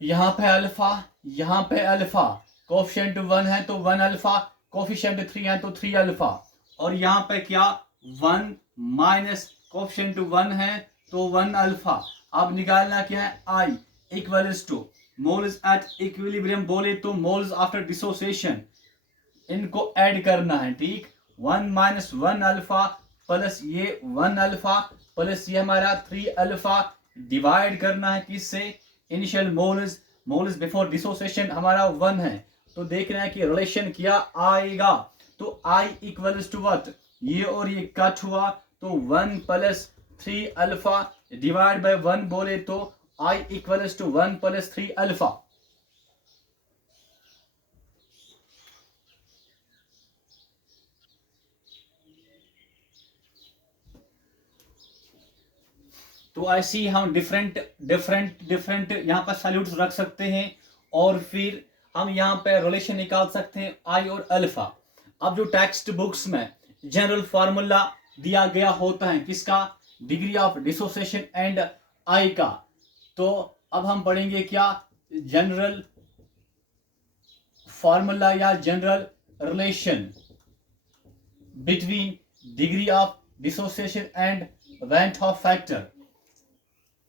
यहाँ पे अल्फा, यहाँ पे अल्फा, कोफिशिएंट 1 है तो 1 अल्फा, कोफिशिएंट 3 है तो 3 अल्फा, और यहाँ पे क्या 1 माइनस कोफिशिएंट 1 है तो 1 अल्फा। अब निकालना क्या है, I equals to moles at equilibrium, बोले तो मोल्स आफ्टर डिसोसिएशन, इनको ऐड करना है, ठीक। 1 माइनस 1 अल्फा प्लस ये 1 अल्फा प्लस ये हमारा 3 अल्फा, डिवाइड करना है किससे, इनिशियल मोल्स बिफोर डिसोसिएशन हमारा 1 है, तो देखना है कि रिलेशन क्या आएगा। तो आई इक्वल्स टू व्हाट, ये और ये कट हुआ तो 1 प्लस 3 अल्फा डिवाइड बाय 1, बोले तो आई इक्वल्स टू 1 प्लस 3 अल्फा। तो ऐसी हम डिफरेंट यहाँ पर सैल्यूट्स रख सकते हैं, और फिर हम यहाँ पे रिलेशन निकाल सकते हैं आई और अल्फा। अब जो टेक्स्ट बुक्स में जनरल फार्मूला दिया गया होता है किसका, degree of dissociation and I का, तो अब हम पढ़ेंगे क्या, जनरल फार्मूला या general relation between degree of dissociation and van't Hoff factor.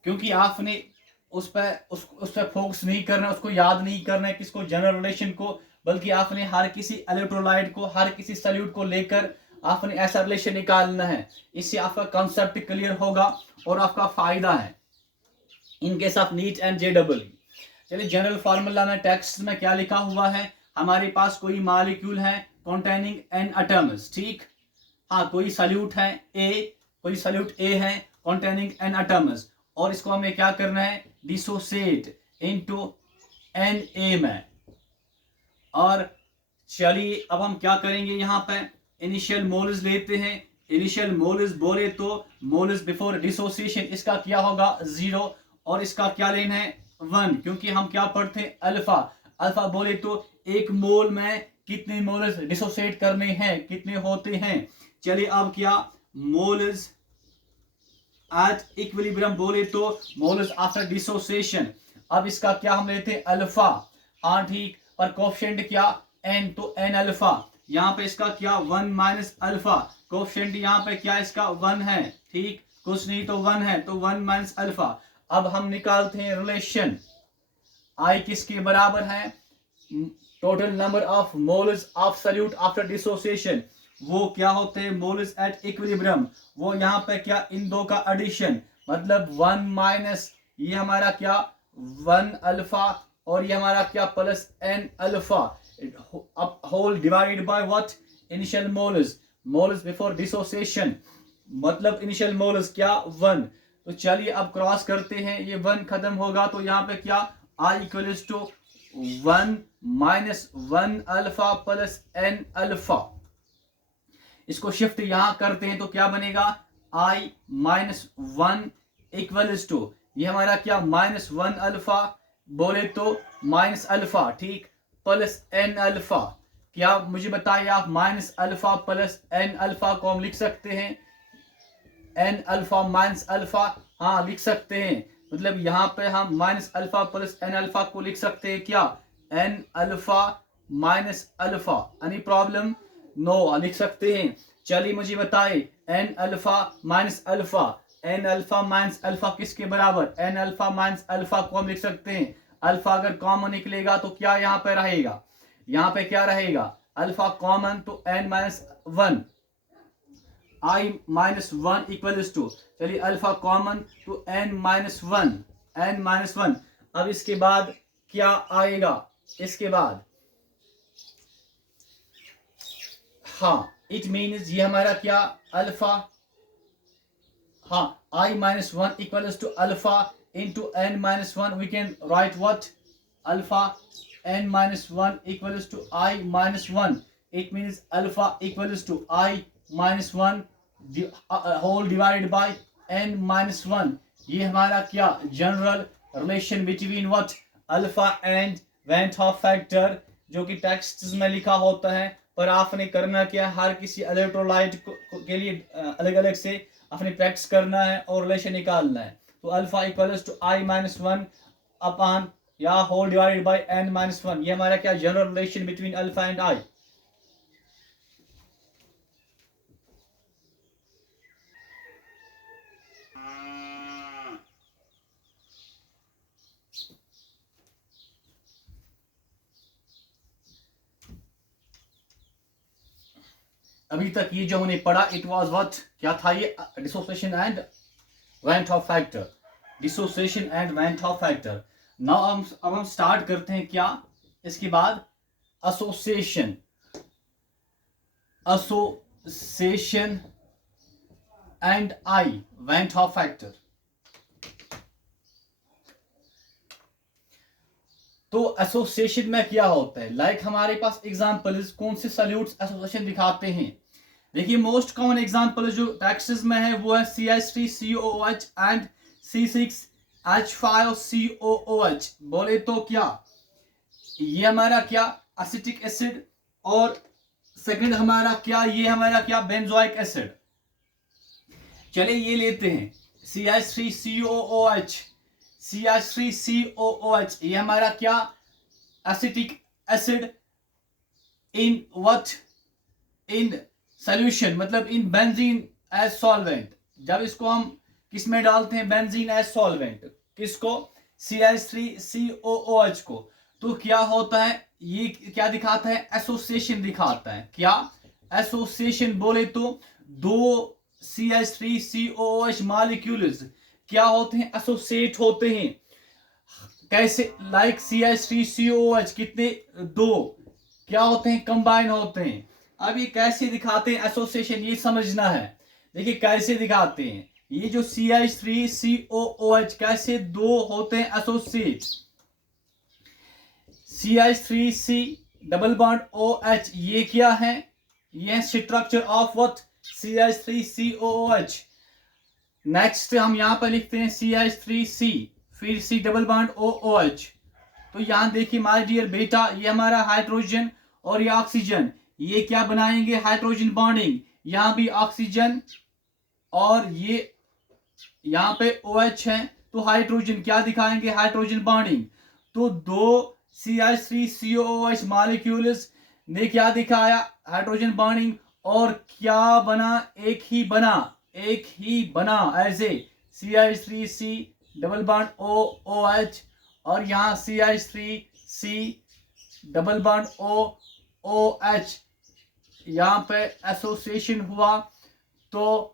क्योंकि आपने उस पर फोकस नहीं करना, उसको याद नहीं करना है किसको, जनरल रिलेशन को, बल्कि आपने हर किसी इलेक्ट्रोलाइट को, हर किसी सॉल्यूट को लेकर आपने ऐसा रिलेशन निकालना है। इससे आपका कॉन्सेप्ट क्लियर होगा और आपका फायदा है इन case of neat and JEE। चलिए जनरल फार्मूला में टेक्स्ट में क्या लिखा हुआ है, हमारे पास कोई मॉलिक्यूल है कॉन्टेनिंग n एटम्स, ठीक। हाँ कोई सॉल्यूट है कोई सॉल्यूट A है कॉन्टेनिंग n एटम्स, और इसको हमें क्या करना है, डिसोसिएट इनटू Na में। और चलिए अब हम क्या करेंगे, यहाँ पे इनिशियल मोल्स लेते हैं, इनिशियल मोल्स बोले तो मोल्स बिफोर डिसोसिएशन, इसका क्या होगा 0, और इसका क्या लेना है 1, क्योंकि हम क्या पढ़ते हैं अल्फा बोले तो एक मोल में कितने मोल्स डिसोसिएट करने हैं, कितने होते हैं। चलिए अब क्या मोल्स एट इक्विलिब्रियम बोले तो मोल्स आफ्टर डिसोसिएशन, अब इसका क्या हम लेते हैं अल्फा, हाँ ठीक, पर कोफिशिएंट क्या n, तो n अल्फा, यहाँ पे इसका क्या 1 माइनस अल्फा, कोफिशिएंट यहाँ पे क्या इसका 1 है, ठीक, कुछ नहीं तो 1 है तो 1 माइनस अल्फा। अब हम निकालते हैं रिलेशन, आई किसके बराबर है, total number of moles of solute after dissociation, वो क्या होते हैं मोल्स एट इक्विलिब्रियम, वो यहाँ पे क्या इन दो का एडिशन, मतलब 1 माइनस ये हमारा क्या 1 अल्फा और ये हमारा क्या plus n alpha whole divided by what initial moles before dissociation, मतलब इनिशियल मोल्स क्या 1। तो चलिए अब क्रॉस करते हैं, ये 1 खत्म होगा तो यहाँ पे क्या I equals to 1 minus 1 alpha plus n alpha. इसको शिफ्ट यहां करते हैं तो क्या बनेगा I माइनस 1 इक्वल्स टू ये हमारा क्या माइनस 1 अल्फा बोले तो माइनस अल्फा, ठीक, प्लस n अल्फा। क्या मुझे बताइए आप, minus alpha plus n alpha को हम लिख सकते हैं n अल्फा माइनस अल्फा, हाँ लिख सकते हैं। मतलब यहाँ पे हम minus alpha plus n alpha को लिख सकते हैं क्या n alpha minus alpha. Any problem? No, लिख सकते हैं। चलिए मुझे बताइए n alpha minus alpha, n alpha minus alpha किसके बराबर? n अल्फा माइनस अल्फा को हम लिख सकते हैं, अल्फा अगर कॉमन निकलेगा तो क्या यहाँ पे रहेगा, यहाँ पे क्या रहेगा अल्फा कॉमन तो n minus 1 I minus 1 equals to, चलिए अल्फा कॉमन तो n माइनस 1। अब इसके बाद क्या आएगा, इसके बाद हाँ इट मीन्स ये हमारा क्या अल्फा, हाँ I minus 1 equals to alpha into n minus 1, we can write what alpha n minus 1 equals to I minus 1। It means alpha equals to I minus 1 whole divided by n minus 1। ये हमारा क्या general relation between what alpha and van't Hoff factor, जो कि text में लिखा होता है, पर आपने करना क्या, हर किसी इलेक्ट्रोलाइट के लिए अलग अलग से अपने प्रैक्टिस करना है और रिलेशन निकालना है। तो alpha equals to I minus 1 upon या whole divided by n minus 1, ये हमारा क्या general relation between alpha and I। अभी तक ये जो हमने पढ़ा इट वाज व्हाट, क्या था ये, dissociation and van't Hoff factor, dissociation and van't Hoff factor. Now अब हम स्टार्ट करते हैं क्या इसके बाद association and I went Hoff factor. तो एसोसिएशन में क्या होता है, लाइक हमारे पास एग्जांपल्स कौन से सॉल्यूट्स एसोसिएशन दिखाते हैं। देखिए मोस्ट कॉमन एग्जांपल जो टेक्स्ट्स में है वो है CH3COOH एंड C6H5COOH। बोले तो क्या ये हमारा क्या एसिटिक एसिड, और सेकंड हमारा क्या ये हमारा क्या बेंजोइक एसिड। चलिए ये लेते हैं CH3COOH ये हमारा क्या acetic acid in what in solution, मतलब इन बेंजीन एज सॉल्वेंट। जब इसको हम किस में डालते हैं, बेंजीन एज सॉल्वेंट, किसको CH3COOH को, तो क्या होता है ये क्या दिखाता है, एसोसिएशन दिखाता है। क्या एसोसिएशन बोले तो दो CH3COOH मॉलिक्यूल्स क्या होते हैं, एसोसिएट होते हैं। कैसे, लाइक CH3COOH कितने, दो क्या होते हैं, कंबाइन होते हैं। अब ये कैसे दिखाते हैं एसोसिएशन, ये समझना है। देखिए कैसे दिखाते हैं, ये जो CH3COOH कैसे दो होते हैं associate, CH3C double bond OH ये क्या है, ये structure of what CH3COOH। Next हम यहां पर लिखते हैं CH3C फिर C डबल बॉन्ड OH। तो यहां देखिए माय डियर बेटा, ये हमारा हाइड्रोजन और ये ऑक्सीजन, ये क्या बनाएंगे, हाइड्रोजन बॉन्डिंग, यहां भी ऑक्सीजन और ये यहां पे OH है तो हाइड्रोजन क्या दिखाएंगे, हाइड्रोजन बॉन्डिंग। तो दो CH3COOH मॉलिक्यूल्स ने क्या दिखाया, हाइड्रोजन बॉन्डिंग, और क्या बना, एक ही बना as a CH3C double bond OH, और यहाँ CH3C डबल बॉन्ड OH, यहाँ पे एसोसिएशन हुआ। तो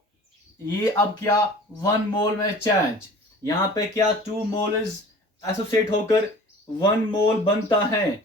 ये अब क्या 1 मोल में चेंज, यहाँ पे क्या 2 मोल्स एसोसिएट होकर 1 मोल बनता है,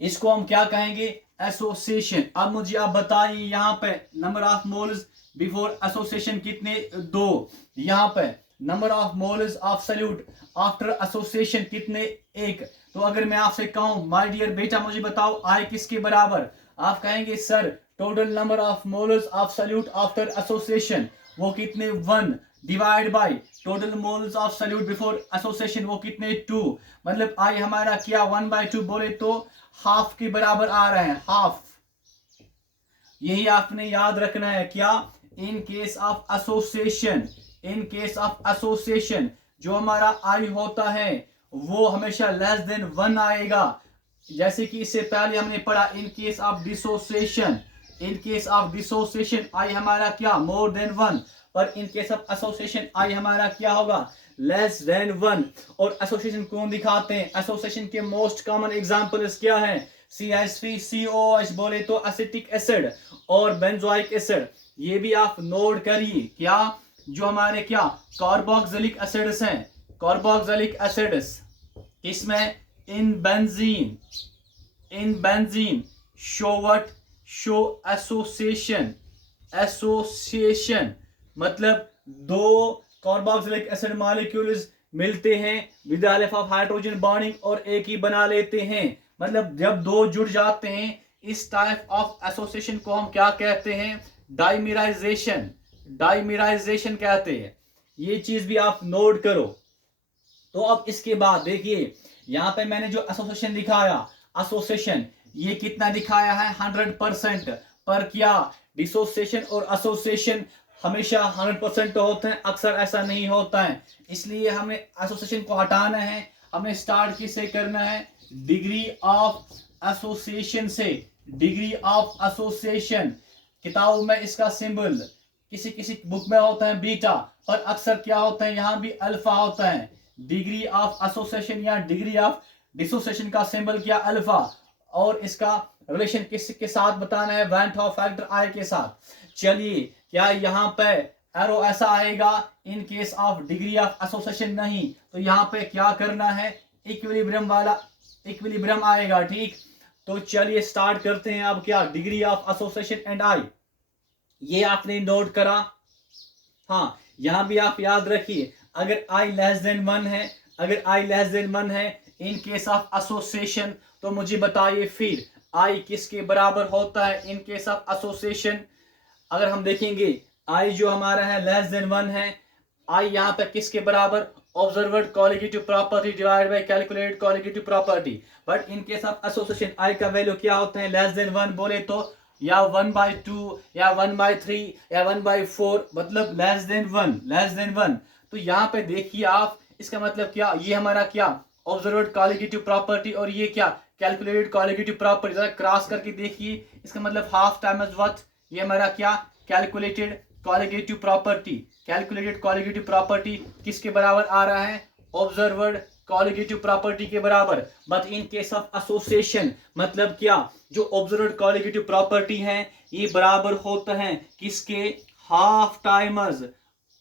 इसको हम क्या कहेंगे, एसोसिएशन। अब मुझे आप बताइए यहाँ पे number of moles before association कितने, 2। यहाँ पे number of moles of salute after association कितने, 1। तो अगर मैं आपसे कहूं माय डियर बेटा मुझे बताओ आई किसके बराबर, आप कहेंगे sir total number of moles of salute after association वो कितने, 1 divide by total moles of salute before association वो कितने, 2। मतलब आई हमारा क्या 1/2 बोले तो हाफ के बराबर आ रहे हैं, हाफ। यही आपने याद रखना है क्या, इन case of association, in case of association जो हमारा आई होता है वो हमेशा लेस देन 1 आएगा। जैसे कि इससे पहले हमने पढ़ा in case of dissociation, in case of dissociation आई हमारा क्या मोर देन 1, पर in case of association I हमारा क्या होगा, लेस देन 1। और एसोसिएशन कौन दिखाते हैं, एसोसिएशन के मोस्ट कॉमन एग्जांपल्स क्या हैं, CH3COOH बोले तो एसिटिक एसिड और बेंजोइक एसिड। ये भी आप नोट करिए क्या, जो हमारे क्या कार्बोक्सिलिक एसिड्स हैं, कार्बोक्सिलिक एसिड्स इसमें in benzene, in benzene show what, show association, association मतलब 2 कार्बोक्सिलिक एसिड मॉलिक्यूल्स मिलते हैं with the help of hydrogen bonding और एक ही बना लेते हैं। मतलब जब 2 जुड़ जाते हैं इस टाइप ऑफ एसोसिएशन को हम क्या कहते हैं, डाइमीराइजेशन, डाइमीराइजेशन कहते हैं। ये चीज भी आप नोट करो। तो अब इसके बाद देखिए यहाँ पे मैंने जो एसोसिएशन दिखाया, एसोसिएशन ये कितना दिखाया है 100%, पर क्या डिसोसिएशन और एसोसिएशन हमेशा 100% होते हैं, अक्सर ऐसा नहीं होता है। इसलिए हमें एसोसिएशन को हटाना है, हमें स्टार्ट किससे करना है, डिग्री ऑफ एसोसिएशन से, डिग्री ऑफ एसोसिएशन। किताबों में इसका सिंबल किसी किसी बुक में होता है बीटा, पर अक्सर क्या होता है यहाँ भी अल्फा होता है। डिग्री ऑफ एसोसिएशन या डिग्री ऑफ डिसोसिएशन का सिंबल क्या, अल्फा, और इसका रिलेशन किसके साथ बताना है, वैन हॉफ फैक्टर आई के साथ। चलिए क्या यहाँ पे एरो ऐसा आएगा इन case of degree of association, नहीं तो यहाँ पे क्या करना है, इक्विलिब्रियम वाला इक्विलिब्रियम आएगा, ठीक। तो चलिए स्टार्ट करते हैं। अब क्या degree of association and I, ये आपने नोट करा। हाँ यहां भी आप याद रखिए अगर आई लेस देन 1 है, अगर आई लेस देन 1 है इन केस ऑफ एसोसिएशन, तो मुझे बताइए फिर आई किसके बराबर होता है इन केस ऑफ एसोसिएशन। अगर हम देखेंगे आई जो हमारा है लेस देन 1 है, आई यहाँ पे किसके बराबर, observed colligative property divide by calculated colligative property. But in case of association I का वैल्यू क्या होता है, लेस देन 1 बोले तो या 1/2 या 1/3 या 1/4, मतलब लेस देन 1, लेस देन 1। तो यहाँ पे देखिए आप, इसका मतलब क्या, ये हमारा क्या ऑब्जर्व्ड कॉलिगेटिव प्रॉपर्टी और ये क्या कैलकुलेटेड कॉलिगेटिव प्रॉपर्टी, जरा क्रॉस करके देखिए, इसका मतलब हाफ टाइम्स व्हाट, ये हमारा क्या calculated colligative property, calculated colligative property किसके बराबर आ रहा है, ऑब्जर्व्ड कॉलिगेटिव प्रॉपर्टी के बराबर। But in case of association मतलब क्या, जो ऑब्जर्व्ड कॉलिगेटिव प्रॉपर्टी है ये बराबर होता है किसके, half times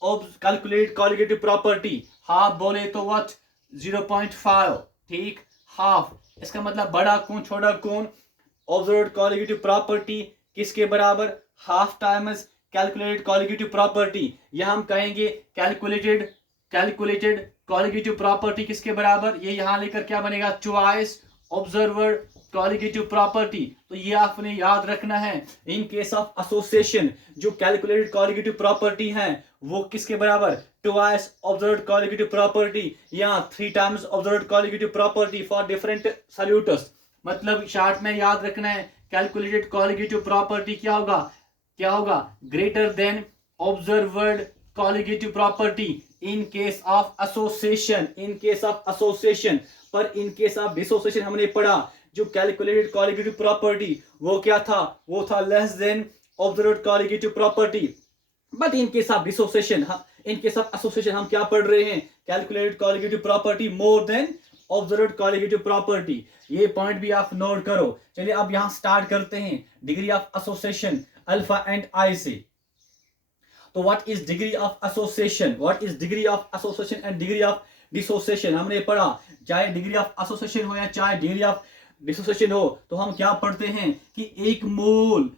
calculated colligative property. Half बोले तो व्हाट 0.5, ठीक, हाफ। इसका मतलब बड़ा कौन छोटा कौन, ऑब्जर्व्ड कॉलिगेटिव प्रॉपर्टी किसके बराबर, half times calculated colligative property, या हम कहेंगे कैलकुलेटेड कॉलिगेटिव प्रॉपर्टी किसके बराबर, ये यहां लेकर क्या बनेगा, ट्वाइस ऑब्जर्व्ड कॉलिगेटिव प्रॉपर्टी। तो ये आपने याद रखना है इन केस ऑफ एसोसिएशन जो कैलकुलेटेड कॉलिगेटिव प्रॉपर्टी है वो किसके बराबर, ट्वाइस ऑब्जर्व्ड कॉलिगेटिव प्रॉपर्टी या 3 times observed colligative property for different solutes. मतलब शॉर्ट में याद रखना है कैलकुलेटेड कॉलिगेटिव प्रॉपर्टी क्या होगा greater than observed colligative property in case of association, in case of association. पर इन केस ऑफ डिसोसिएशन हमने पढ़ा जो कैलकुलेटेड कॉलिगेटिव प्रॉपर्टी वो क्या था, वो था less than observed colligative property. But in case of dissociation, in case of association हम क्या पढ़ रहे हैं, calculated colligative property more than observed colligative property. ये पॉइंट भी आप नोट करो। चलिए अब यहां स्टार्ट करते हैं degree of association alpha and I से। तो what is degree of association, what is degree of association and degree of dissociation हमने पढ़ा। चाहे डिग्री ऑफ एसोसिएशन हो या चाहे डिग्री ऑफ डिसोसिएशन हो, तो हम क्या पढ़ते हैं कि एक मोल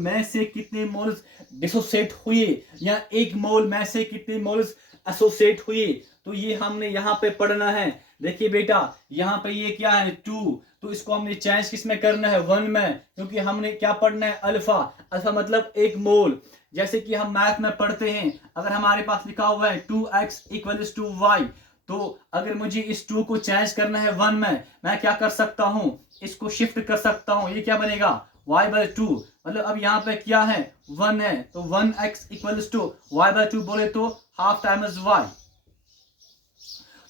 में से कितने मोल्स डिसोसिएट हुए या एक मोल में से कितने मोल्स एसोसिएट हुए, तो ये हमने यहाँ पे पढ़ना है। देखिए बेटा, यहाँ पे ये क्या है 2, तो इसको हमने चेंज किस में करना है 1 में, क्योंकि हमने क्या पढ़ना है अल्फा, अल्फा मतलब एक मोल। जैसे कि हम मैथ में पढ़ते हैं, अगर हमारे पास लिखा हुआ है 2x इक्वल्स टू y, तो अगर मुझे इस 2 को चेंज करना है 1 में, मैं क्या कर सकता हूं, इसको शिफ्ट कर सकता हूं, ये क्या बनेगा y/2, मतलब अब यहाँ पे क्या है 1 है, तो 1x इक्वल्स टू y/2 बोले तो हाफ टाइम्स y।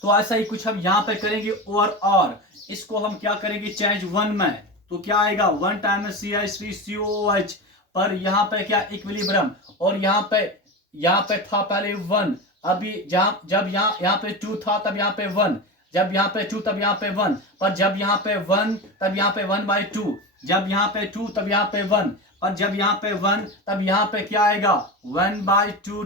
तो ऐसा ही कुछ हम यहाँ पे करेंगे, और इसको हम क्या करेंगे चेंज 1 में, तो क्या आएगा 1 टाइम्स CH3COOH, पर यहाँ पे क्या इक्विलिब्रियम, और यहाँ पे था पहले 1, अभी जब यहाँ पे 2 था तब यहाँ पे 1, जब यहाँ पे 2 तब यहाँ पे 1, पर जब यहाँ पे 1 तब यहाँ पे 1/2, जब यहाँ पे 2 तब यहाँ पे 1, पर जब यहाँ पे 1 तब यहाँ पे क्या आएगा 1/2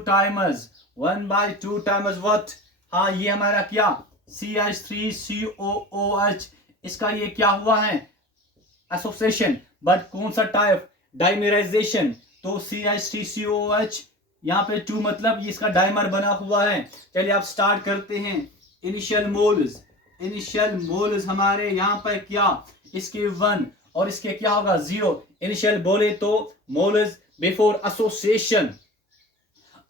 टाइम्स व्हाट, हाँ ये हमारा क्या CH3COOH, इसका ये क्या हुआ है एसोसिएशन, बट कौन सा टाइप डाइमराइजेशन, तो CH3COOH यहाँ पे 2 मतलब ये इसका डाइमर बना हुआ है। चलिए आप स्टार्ट करते हैं। इनिशियल मोल्स हमारे यहाँ पर क्या, इसके 1 और इसके क्या होगा 0। इनिशियल बोले तो मोल्स बिफोर एसोसिएशन।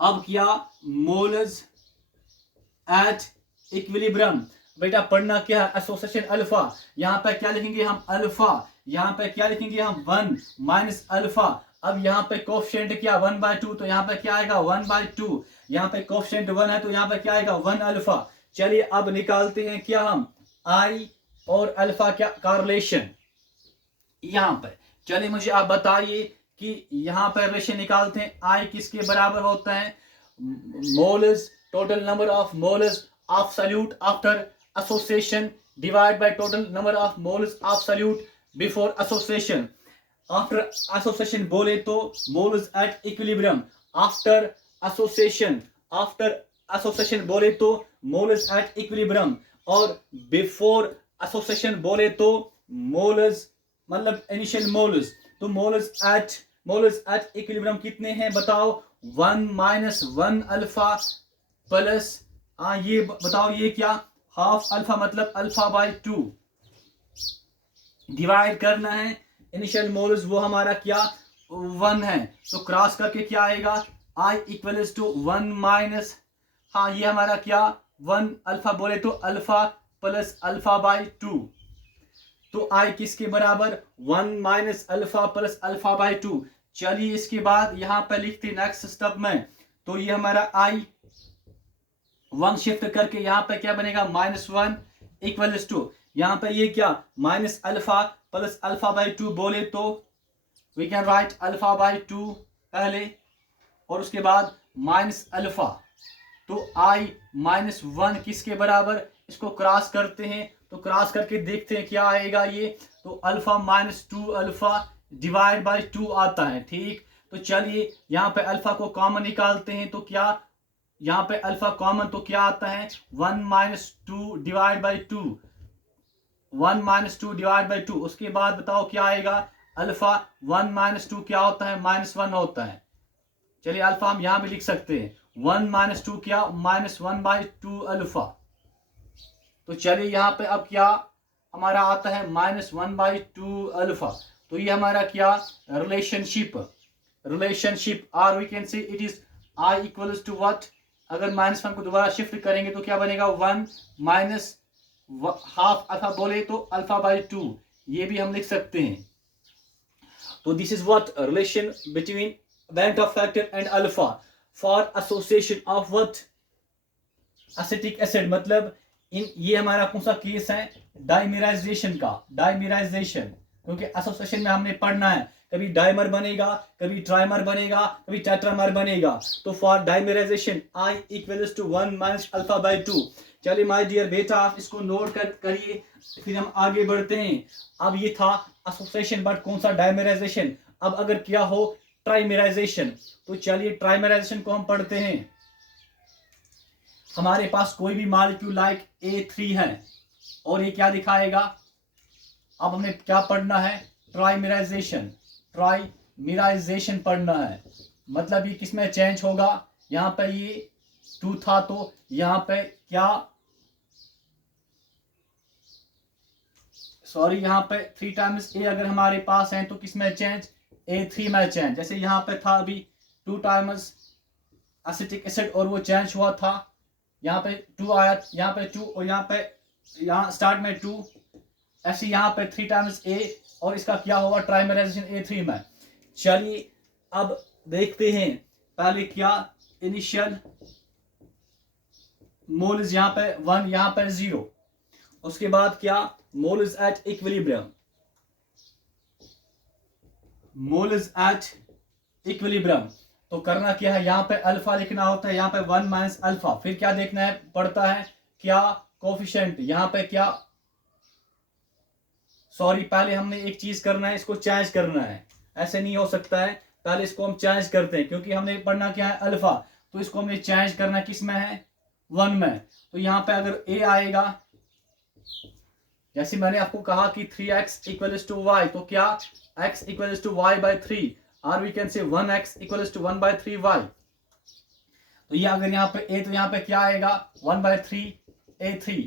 अब क्या मोल्स एट इक्विलिब्रियम, बेटा पढ़ना क्या है एसोसिएशन अल्फा, यहाँ पे क्या लिखेंगे हम अल्फा, यहाँ पे क्या लिखेंगे हम 1 माइनस अल्फा। अब यहाँ पे कोफिशिएंट क्या 1/2, तो यहाँ पे क्या आएगा 1/2, यहाँ पे कोफिशिएंट 1 है तो यहाँ पे क्या आएगा 1 अल्फा। चलिए अब निकालते हैं क्या हम आई और अल्फा क्या का रिलेशन यहाँ पे। चलिए मुझे आप बताइए कि यहाँ पे रिलेशन निकालते हैं, आई किसके बराबर होता है moles, total number of moles of solute after association divide by total number of moles of solute before association. After association बोले तो moles at equilibrium, after association बोले तो मोल्स एट इक्विलिब्रियम, और बिफोर एसोसिएशन बोले तो moles मतलब initial moles, तो moles at equilibrium कितने हैं बताओ 1 माइनस 1 अल्फा प्लस ये बताओ ये क्या हाफ अल्फा मतलब अल्फा/2 डिवाइड करना है। इनिशियल मोल्स वो हमारा क्या 1 है, तो क्रॉस करके क्या आएगा I इक्वल्स टू 1 माइनस ये हमारा क्या 1 अल्फा बोले तो अल्फा प्लस अल्फा/2, तो I किसके बराबर 1 माइनस अल्फा प्लस अल्फा/2। चलिए इसके बाद यहाँ पे लिखते नेक्स्ट स्टेप में, तो ये हमारा I 1 शिफ्ट करके यहाँ पे क्या बनेगा -1 इक्वल्स टू यहाँ पे ये क्या माइनस अल्फा प्लस अल्फा/2 बोले तो वी कैन राइट अल्फा/2 पहले और उसके बाद माइनस अल्फा, तो I -1 किसके बराबर, इसको क्रॉस करते हैं तो क्रॉस करके देखते हैं क्या आएगा ये, तो अल्फा -2 अल्फा डिवाइड बाय 2 आता है। ठीक, तो चलिए यहाँ पे अल्फा को कॉमन निकालते हैं, तो क्या यहाँ पे अल्फा कॉमन तो क्या आता है 1 - 2 डिवाइड बाई 2, 1 - 2 डिवाइड बाई 2। उसके बाद बताओ क्या आएगा अल्फा 1 - 2 क्या होता है -1 होता है। चलिए अल्फा हम यहाँ भी लिख सकते हैं 1 - 2 क्या -1/2 अल्फा। तो चलिए यहाँ पे अब क्या हमारा आता है -1/2 अल्फा। तो ये हमारा क्या रिलेशनशिप और we can say it is I equals to what, अगर -1 को दोबारा शिफ्ट करेंगे तो क्या बनेगा 1 माइनस हाफ अल्फा बोले तो अल्फा/2, ये भी हम लिख सकते हैं। तो this is what relation between band of factor and alpha for association of what acetic acid, मतलब ये हमारा कौन सा केस है डाइमराइजेशन का, क्योंकि एसोसिएशन में हमने पढ़ना है कभी डाइमर बनेगा, कभी ट्राइमर बनेगा, कभी टेट्रामर बनेगा। तो for dimerisation I equals to 1 minus अल्फा/2। चलिए माय डियर बेटा आप इसको नोट करिए, फिर हम आगे बढ़ते हैं। अब ये था एसोसिएशन, बट कौन सा डाइमराइजेशन। अब अगर क्या हो ट्राइमेराइजेशन। तो चलिए ट्राइमेराइजेशन को हम पढ़ते हैं। हमारे पास कोई भी मॉलिक्यूल लाइक A3 है और ये क्या दिखाएगा। अब हमें क्या पढ़ना है, ट्राइमेराइजेशन। ट्राइमेराइजेशन पढ़ना है, मतलब ये किसमें चेंज होगा। यहाँ पे ये 2 था तो यहाँ पे क्या, सॉरी यहाँ पे 3 टाइम्स A अगर हमारे पास है तो किसमें चेंज, A3 में चेंज। जैसे यहाँ पे था अभी 2 टाइम्स एसिटिक एसिड और वो चेंज हुआ था, यहाँ पे 2 आया, यहाँ पे 2 और यहाँ स्टार्ट में 2, ऐसे यहाँ पे 3 टाइम्स A और इसका क्या होगा ट्राइमेराइजेशन A3 में। चलिए अब देखते हैं पहले क्या, इनिशियल मोल्स यहाँ पे 1, यहाँ पे 0, उसके बाद क्या, moles at equilibrium. Moles at equilibrium तो करना क्या है, यहाँ पे अल्फा लिखना होता है, यहाँ पे 1 माइनस अल्फा। फिर क्या देखना है, पड़ता है क्या कोफिशिएंट, यहाँ पे क्या, सॉरी पहले हमने एक चीज करना है, इसको चेंज करना है, ऐसे नहीं हो सकता है। पहले इसको हम चेंज करते हैं क्योंकि हमने पढ़ना क्या है अल्फा, तो इसको हमने चेंज करना किस में है, 1 में। तो यहाँ पे अगर A आएगा, जैसे मैंने आपको कहा कि 3x इक्वल्स टू y, तो क्या x equals to y by 3, और वी कैन से 1x equals to 1 by 3y। तो ये अगर यहाँ पे A, तो यहाँ पे क्या आएगा 1 बाई 3 A3।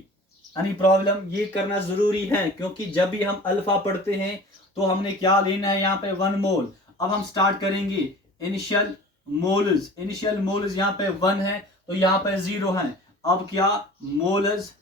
एनी प्रॉब्लम, ये करना जरूरी है क्योंकि जब भी हम अल्फा पढ़ते हैं तो हमने क्या लेना है, यहाँ पे 1 मोल। अब हम स्टार्ट करेंगे इनिशियल मोल्स। इनिशियल मोल्स यहाँ पे 1 है तो यहाँ पे 0 है। अब क्या, मोल्स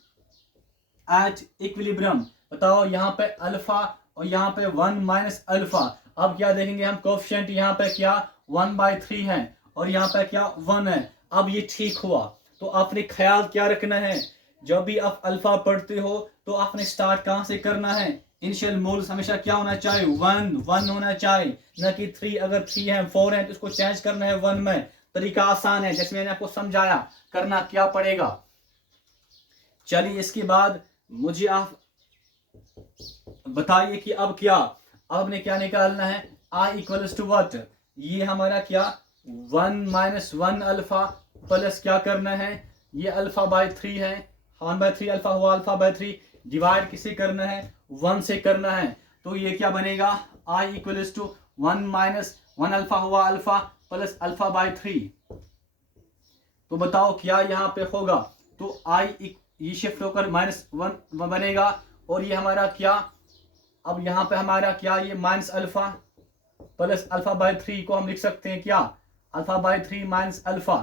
एट इक्विलिब्रियम, बताओ यहाँ पे अल्फा और यहाँ पे 1 माइनस अल्फा। अब क्या देखेंगे हम, कोफिशिएंट यहाँ पे क्या 1 बाई 3 है और यहाँ पे क्या 1 है। अब ये ठीक हुआ। तो आपने ख्याल क्या रखना है, जब भी आप अल्फा पढ़ते हो तो आपने स्टार्ट कहाँ से करना है, इनिशियल मोल्स हमेशा क्या होना चाहिए, 1 होना चाहिए, न कि 3। अगर 3 है 4 है तो इसको चेंज करना है 1 में। तरीका आसान है, जैसे मैंने आपको समझाया, करना क्या पड़ेगा। चलिए इसके बाद मुझे आप बताइए कि अब क्या, अब हमने क्या निकालना है, I इक्वल्स टू व्हाट, ये हमारा क्या 1 माइनस 1 अल्फा प्लस क्या करना है, ये अल्फा बाई 3 है, 1 बाई 3 अल्फा हुआ, अल्फा बाई 3 डिवाइड किसे करना है, 1 से करना है। तो ये क्या बनेगा, I equals to 1 minus 1 alpha हुआ अल्फा प्लस अल्फा बाई 3। तो बताओ क्या यहाँ पे होगा, तो I ये शिफ्ट होकर -1 बनेगा और ये हमारा क्या, अब यहाँ पे हमारा क्या, ये minus alpha plus alpha by 3 को हम लिख सकते हैं क्या, अल्फा बाई 3 माइनस अल्फा।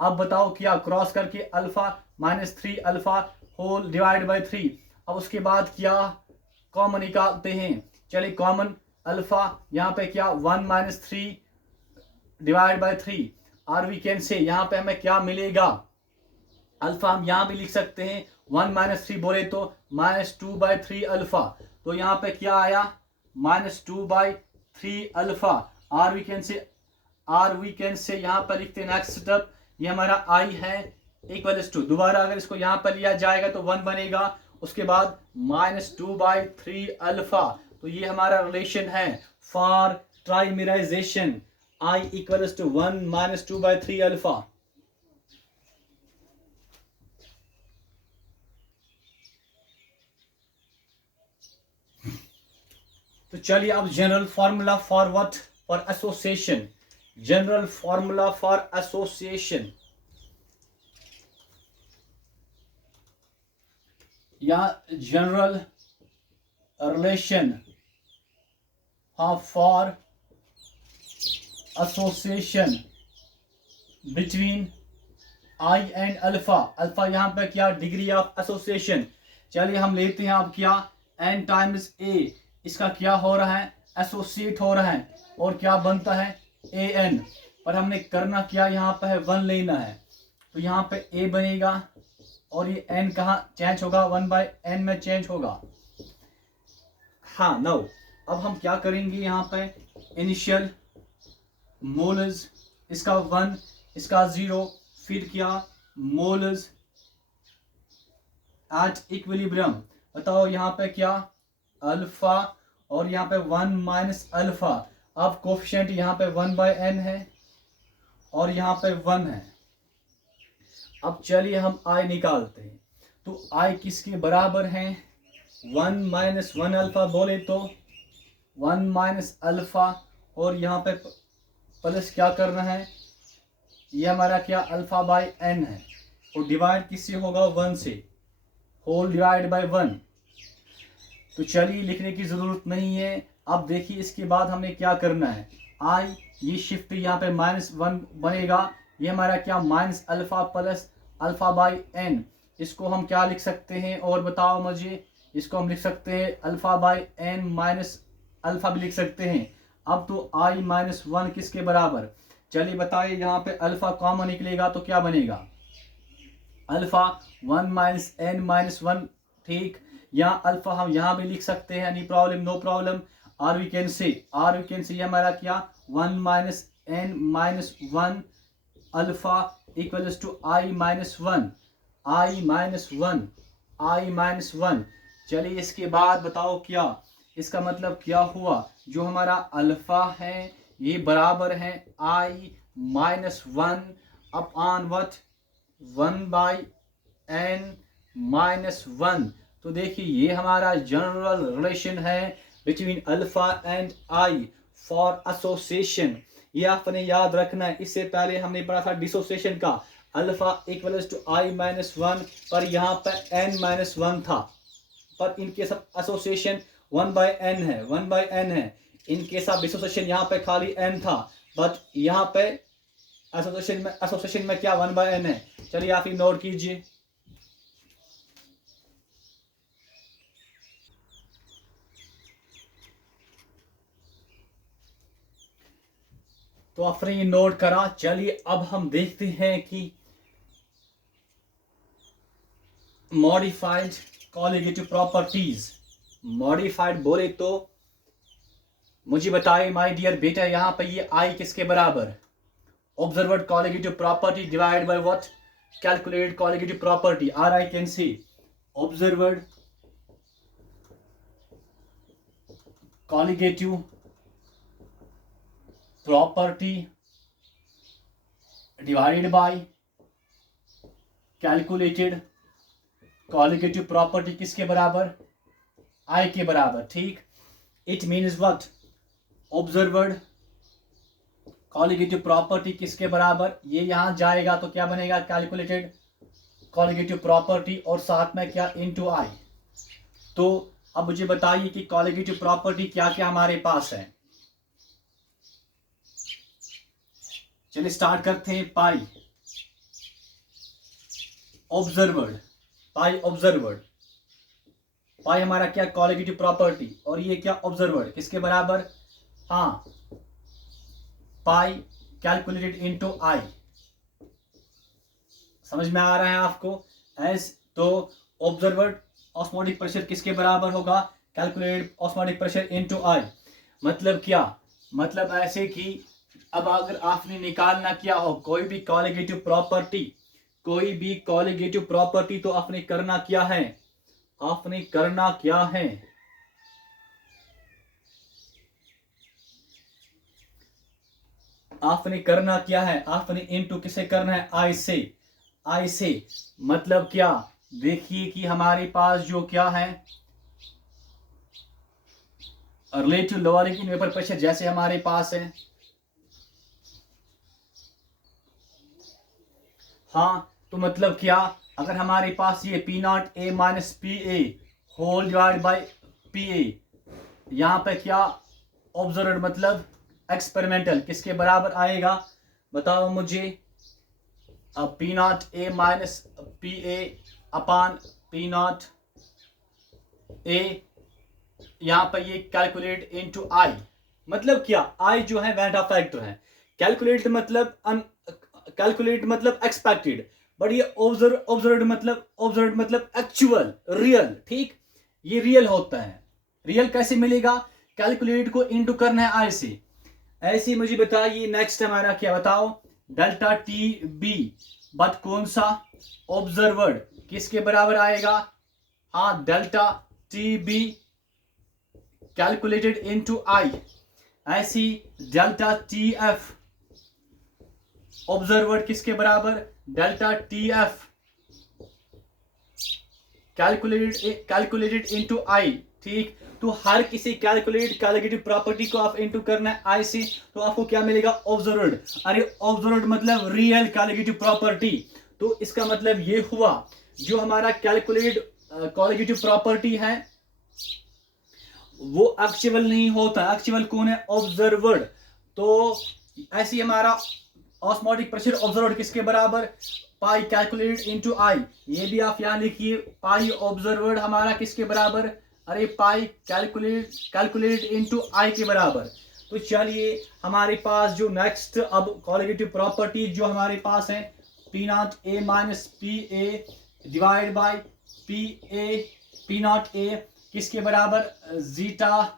अब बताओ क्या, क्रॉस करके alpha -3 alpha whole divide by 3। अब उसके बाद क्या कॉमन निकालते हैं, चलिए कॉमन अल्फा यहाँ पे क्या 1 माइनस 3 डिवाइड बाई 3, और वी कैन से यहाँ पे हमें क्या मिलेगा, अल्फा हम यहाँ भी लिख सकते हैं 1 माइनस 3 बोले तो -2 बाई 3 अल्फा। तो यहाँ पे क्या आया -2 by 3 alpha, or we can say यहाँ पर लिखते हैं नेक्स्ट स्टेप, ये हमारा I है इक्वल्स टू, दोबारा अगर इसको यहाँ पर लिया जाएगा तो 1 बनेगा, उसके बाद -2 बाई 3 अल्फा। तो ये हमारा रिलेशन है for trimerisation, I equals to 1 -2 by 3 alpha. तो चलिए अब general formula for what, for association. General formula for association, या general relation for association between I and alpha. Alpha यहाँ पे क्या, डिग्री ऑफ एसोसिएशन। चलिए हम लेते हैं अब क्या, n टाइम्स A, इसका क्या हो रहा है, एसोसिएट हो रहा है, और क्या बनता है AN। पर हमने करना क्या, यहाँ पे है 1 लेना है, तो यहाँ पे A बनेगा और ये n कहाँ चेंज होगा, 1 बाई n में चेंज होगा। हाँ नाउ अब हम क्या करेंगे, यहाँ पे इनिशियल मोल्स, इसका 1 इसका 0, फिर क्या मोल्स एट इक्विलिब्रियम। बताओ यहाँ पे क्या अल्फा और यहाँ पे 1 माइनस अल्फा, अब कोफिशिएंट यहाँ पे 1/n है और यहाँ पे 1 है। अब चलिए हम i निकालते हैं। तो i किसके बराबर है? 1 माइनस 1 अल्फा बोले तो 1 माइनस अल्फा, और यहाँ पे प्लस क्या करना है, ये हमारा क्या अल्फा बाई n है, और डिवाइड किससे होगा? 1 से, होल डिवाइड बाई 1। तो चलिए लिखने की ज़रूरत नहीं है। अब देखिए इसके बाद हमने क्या करना है, आई ये शिफ्ट यहाँ पे -1 बनेगा, ये हमारा क्या minus alpha plus alpha by n। इसको हम क्या लिख सकते हैं और बताओ मुझे? इसको हम लिख सकते हैं alpha by n minus alpha भी लिख सकते हैं। अब तो i माइनस 1 किसके बराबर? चलिए बताइए, यहाँ पे अल्फा कॉमन निकलेगा तो क्या बनेगा? अल्फा 1 माइनस n माइनस 1, ठीक। यहाँ अल्फा हम यहाँ भी लिख सकते हैं, any problem? No problem. Or we can say हमारा क्या 1 minus n minus 1 alpha equals to i minus 1, i minus 1। चलिए इसके बाद बताओ क्या इसका मतलब क्या हुआ? जो हमारा अल्फा है ये बराबर है i minus 1 upon what 1/n minus 1। तो देखिए ये हमारा जनरल रिलेशन है between alpha and i for association. ये आपने याद रखना है। इससे पहले हमने पढ़ा था डिसोसिएशन का, alpha equals to i minus 1, पर यहाँ पर n माइनस 1 था, पर इनके सब एसोसिएशन 1/n है। इनके साथ डिसोसिएशन यहाँ पे खाली n था, बट यहाँ पे एसोसिएशन में क्या 1/n है। चलिए आप ही नोट कीजिए। तो आपने ये नोट करा। चलिए अब हम देखते हैं कि मॉडिफाइड कॉलिगेटिव प्रॉपर्टीज। मॉडिफाइड बोले तो मुझे बताइए माय डियर बेटा, यहाँ पे ये आई किसके बराबर? Observed colligative property divide by what? Calculated colligative property. Or I can see observed colligative property divided by calculated colligative property किसके बराबर? आई के बराबर, ठीक। It means what? Observed colligative property किसके बराबर? ये यहां जाएगा तो क्या बनेगा? कैलकुलेटेड कॉलिगेटिव प्रॉपर्टी, और साथ में क्या? Into I. तो अब मुझे बताइए कि कॉलिगेटिव प्रॉपर्टी क्या क्या हमारे पास है। चलिए स्टार्ट करते हैं। पाई ऑब्जर्वर्ड, पाई हमारा क्या? कॉलिगेटिव प्रॉपर्टी, और ये क्या? ऑब्जर्वर्ड किसके बराबर? हाँ, पाई कैलकुलेटेड इनटू आई। समझ में आ रहा है आपको? एस तो ऑब्जर्वर्ड ऑस्मोटिक प्रेशर किसके बराबर होगा? Calculated osmotic pressure into I. मतलब क्या? मतलब ऐसे कि अब अगर आपने निकालना क्या हो कोई भी कॉलिगेटिव प्रॉपर्टी, तो आपने करना क्या है? आपने करना क्या है? आपने इनटू किसे करना है? आई से। मतलब क्या? देखिए कि हमारे पास जो क्या है relative lowering in vapour pressure जैसे हमारे पास है, हाँ, तो मतलब क्या? अगर हमारे पास ये P naught A minus P A whole divide by P A, यहाँ पे क्या? ऑब्जर्व मतलब एक्सपेरिमेंटल किसके बराबर आएगा? बताओ मुझे। अब P naught A minus P A upon P naught ए, यहाँ पे ये कैलकुलेट इनटू आई। मतलब क्या? आई जो है वेंटा फैक्टर है, कैलकुलेट मतलब एक्सपेक्टेड, बट ये ऑब्जर्व मतलब एक्चुअल, रियल, ठीक। ये रियल होता है। रियल कैसे मिलेगा? कैलकुलेट को इनटू करना है आई से। ऐसे मुझे बताइए नेक्स्ट हमारा क्या? बताओ। डेल्टा टी बी, बट कौन सा? ऑब्जर्वर्ड किसके बराबर आएगा? हाँ, delta T be calculated into I. ऐसी डेल्टा टी एफ ऑब्जर्वर्ड किसके बराबर, delta T F calculated into I. ठीक, तो हर किसी कैलकुलेटेड प्रॉपर्टी को आप इनटू करना है आई से, तो आपको क्या मिलेगा, ऑब्जर्वर्ड। अरे ऑब्जर्वर्ड मतलब रियल कैलकुलेटेड प्रॉपर्टी। तो इसका मतलब ये हुआ जो हमारा कैलकुलेटेड प्रॉपर्टी है वो एक्चुअल नहीं होता। एक्चुअल कौन है, ऑब्जर्वर्ड। तो ऐसे हमारा ऑस्मोटिक प्रेशर ऑब्जर्वर्ड किसके बराबर, पाई कैलकुलेटेड इनटू आई। ये भी आप यहां लिखिए, पाई ऑब्जर्वर्ड हमारा किसके बराबर, अरे पाई कैलकुलेटेड इनटू आई के बराबर। तो चलिए हमारे पास जो नेक्स्ट अब कैलकुलेटिव प्रॉपर्टी जो हमारे पास है, P not A minus P A divide by P not a किसके बराबर, जीटा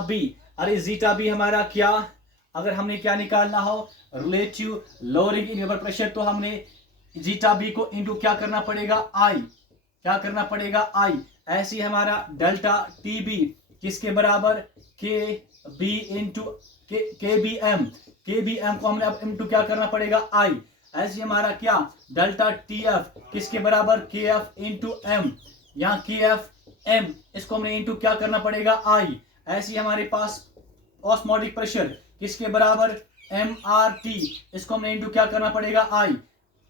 बी। अरे जीटा बी हमारा क्या, अगर हमने क्या निकालना हो, relative lowering in vapour pressure, तो हमने जीटा बी को इनटू क्या करना पड़ेगा, आई। क्या करना पड़ेगा, आई। ऐसे हमारा डेल्टा टी बी किसके बराबर, के बी इंटू के बी एम को हमने अब इनटू क्या करना पड़ेगा, आई। ऐसे हमारा क्या, डेल्टा टी एफ किसके बराबर, के एफ इंटू एम। यहाँ के एफ एम इसको हमने इनटू क्या करना पड़ेगा, आई। ऐसे हमारे पास ऑस्मोटिक प्रेशर किसके बराबर, एम आर टी, इसको हमने इनटू क्या करना पड़ेगा,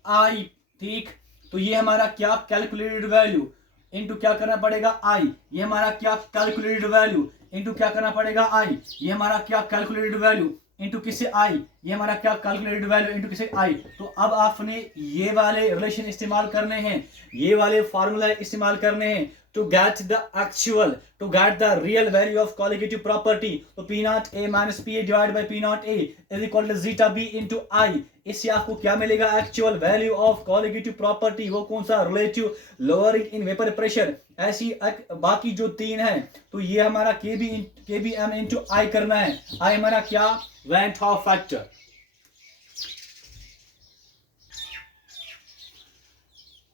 आई। ठीक, तो ये हमारा क्या, कैलकुलेटेड वैल्यू इनटू क्या करना पड़ेगा, आई। ये हमारा क्या, कैलकुलेटेड वैल्यू इनटू क्या करना पड़ेगा, आई। ये हमारा क्या, कैलकुलेटेड वैल्यू इनटू किससे, आई। ये हमारा क्या, कैलकुलेटेड वैल्यू इनटू किससे, आई। तो अब आपने ये वाले रिलेशन इस्तेमाल करने हैं, ये वाले फार्मूला इस्तेमाल करने हैं to get the real value of colligative property। तो P naught A minus PA divided by P naught A is equal to zeta B into I। इससे आपको क्या मिलेगा, actual value of colligative property, वो कौन सा, relative lowering in vapour pressure. ऐसी बाकी जो तीन है, तो ये हमारा kbm into I करना है। I हमारा क्या, Van't Hoff फैक्टर।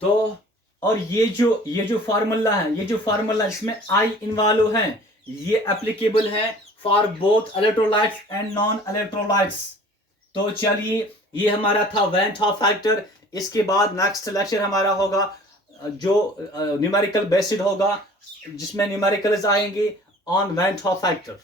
तो और ये जो फार्मूला है, ये जो फार्मूला जिसमें आई इन्वॉल्व है, ये एप्लीकेबल है for both electrolytes and non electrolytes. तो चलिए ये हमारा था वैंट हॉफ फैक्टर। इसके बाद नेक्स्ट लेक्चर हमारा होगा जो न्यूमेरिकल बेस्ड होगा, जिसमें न्यूमेरिकल्स आएंगे ऑन वैंट हॉफ फैक्टर।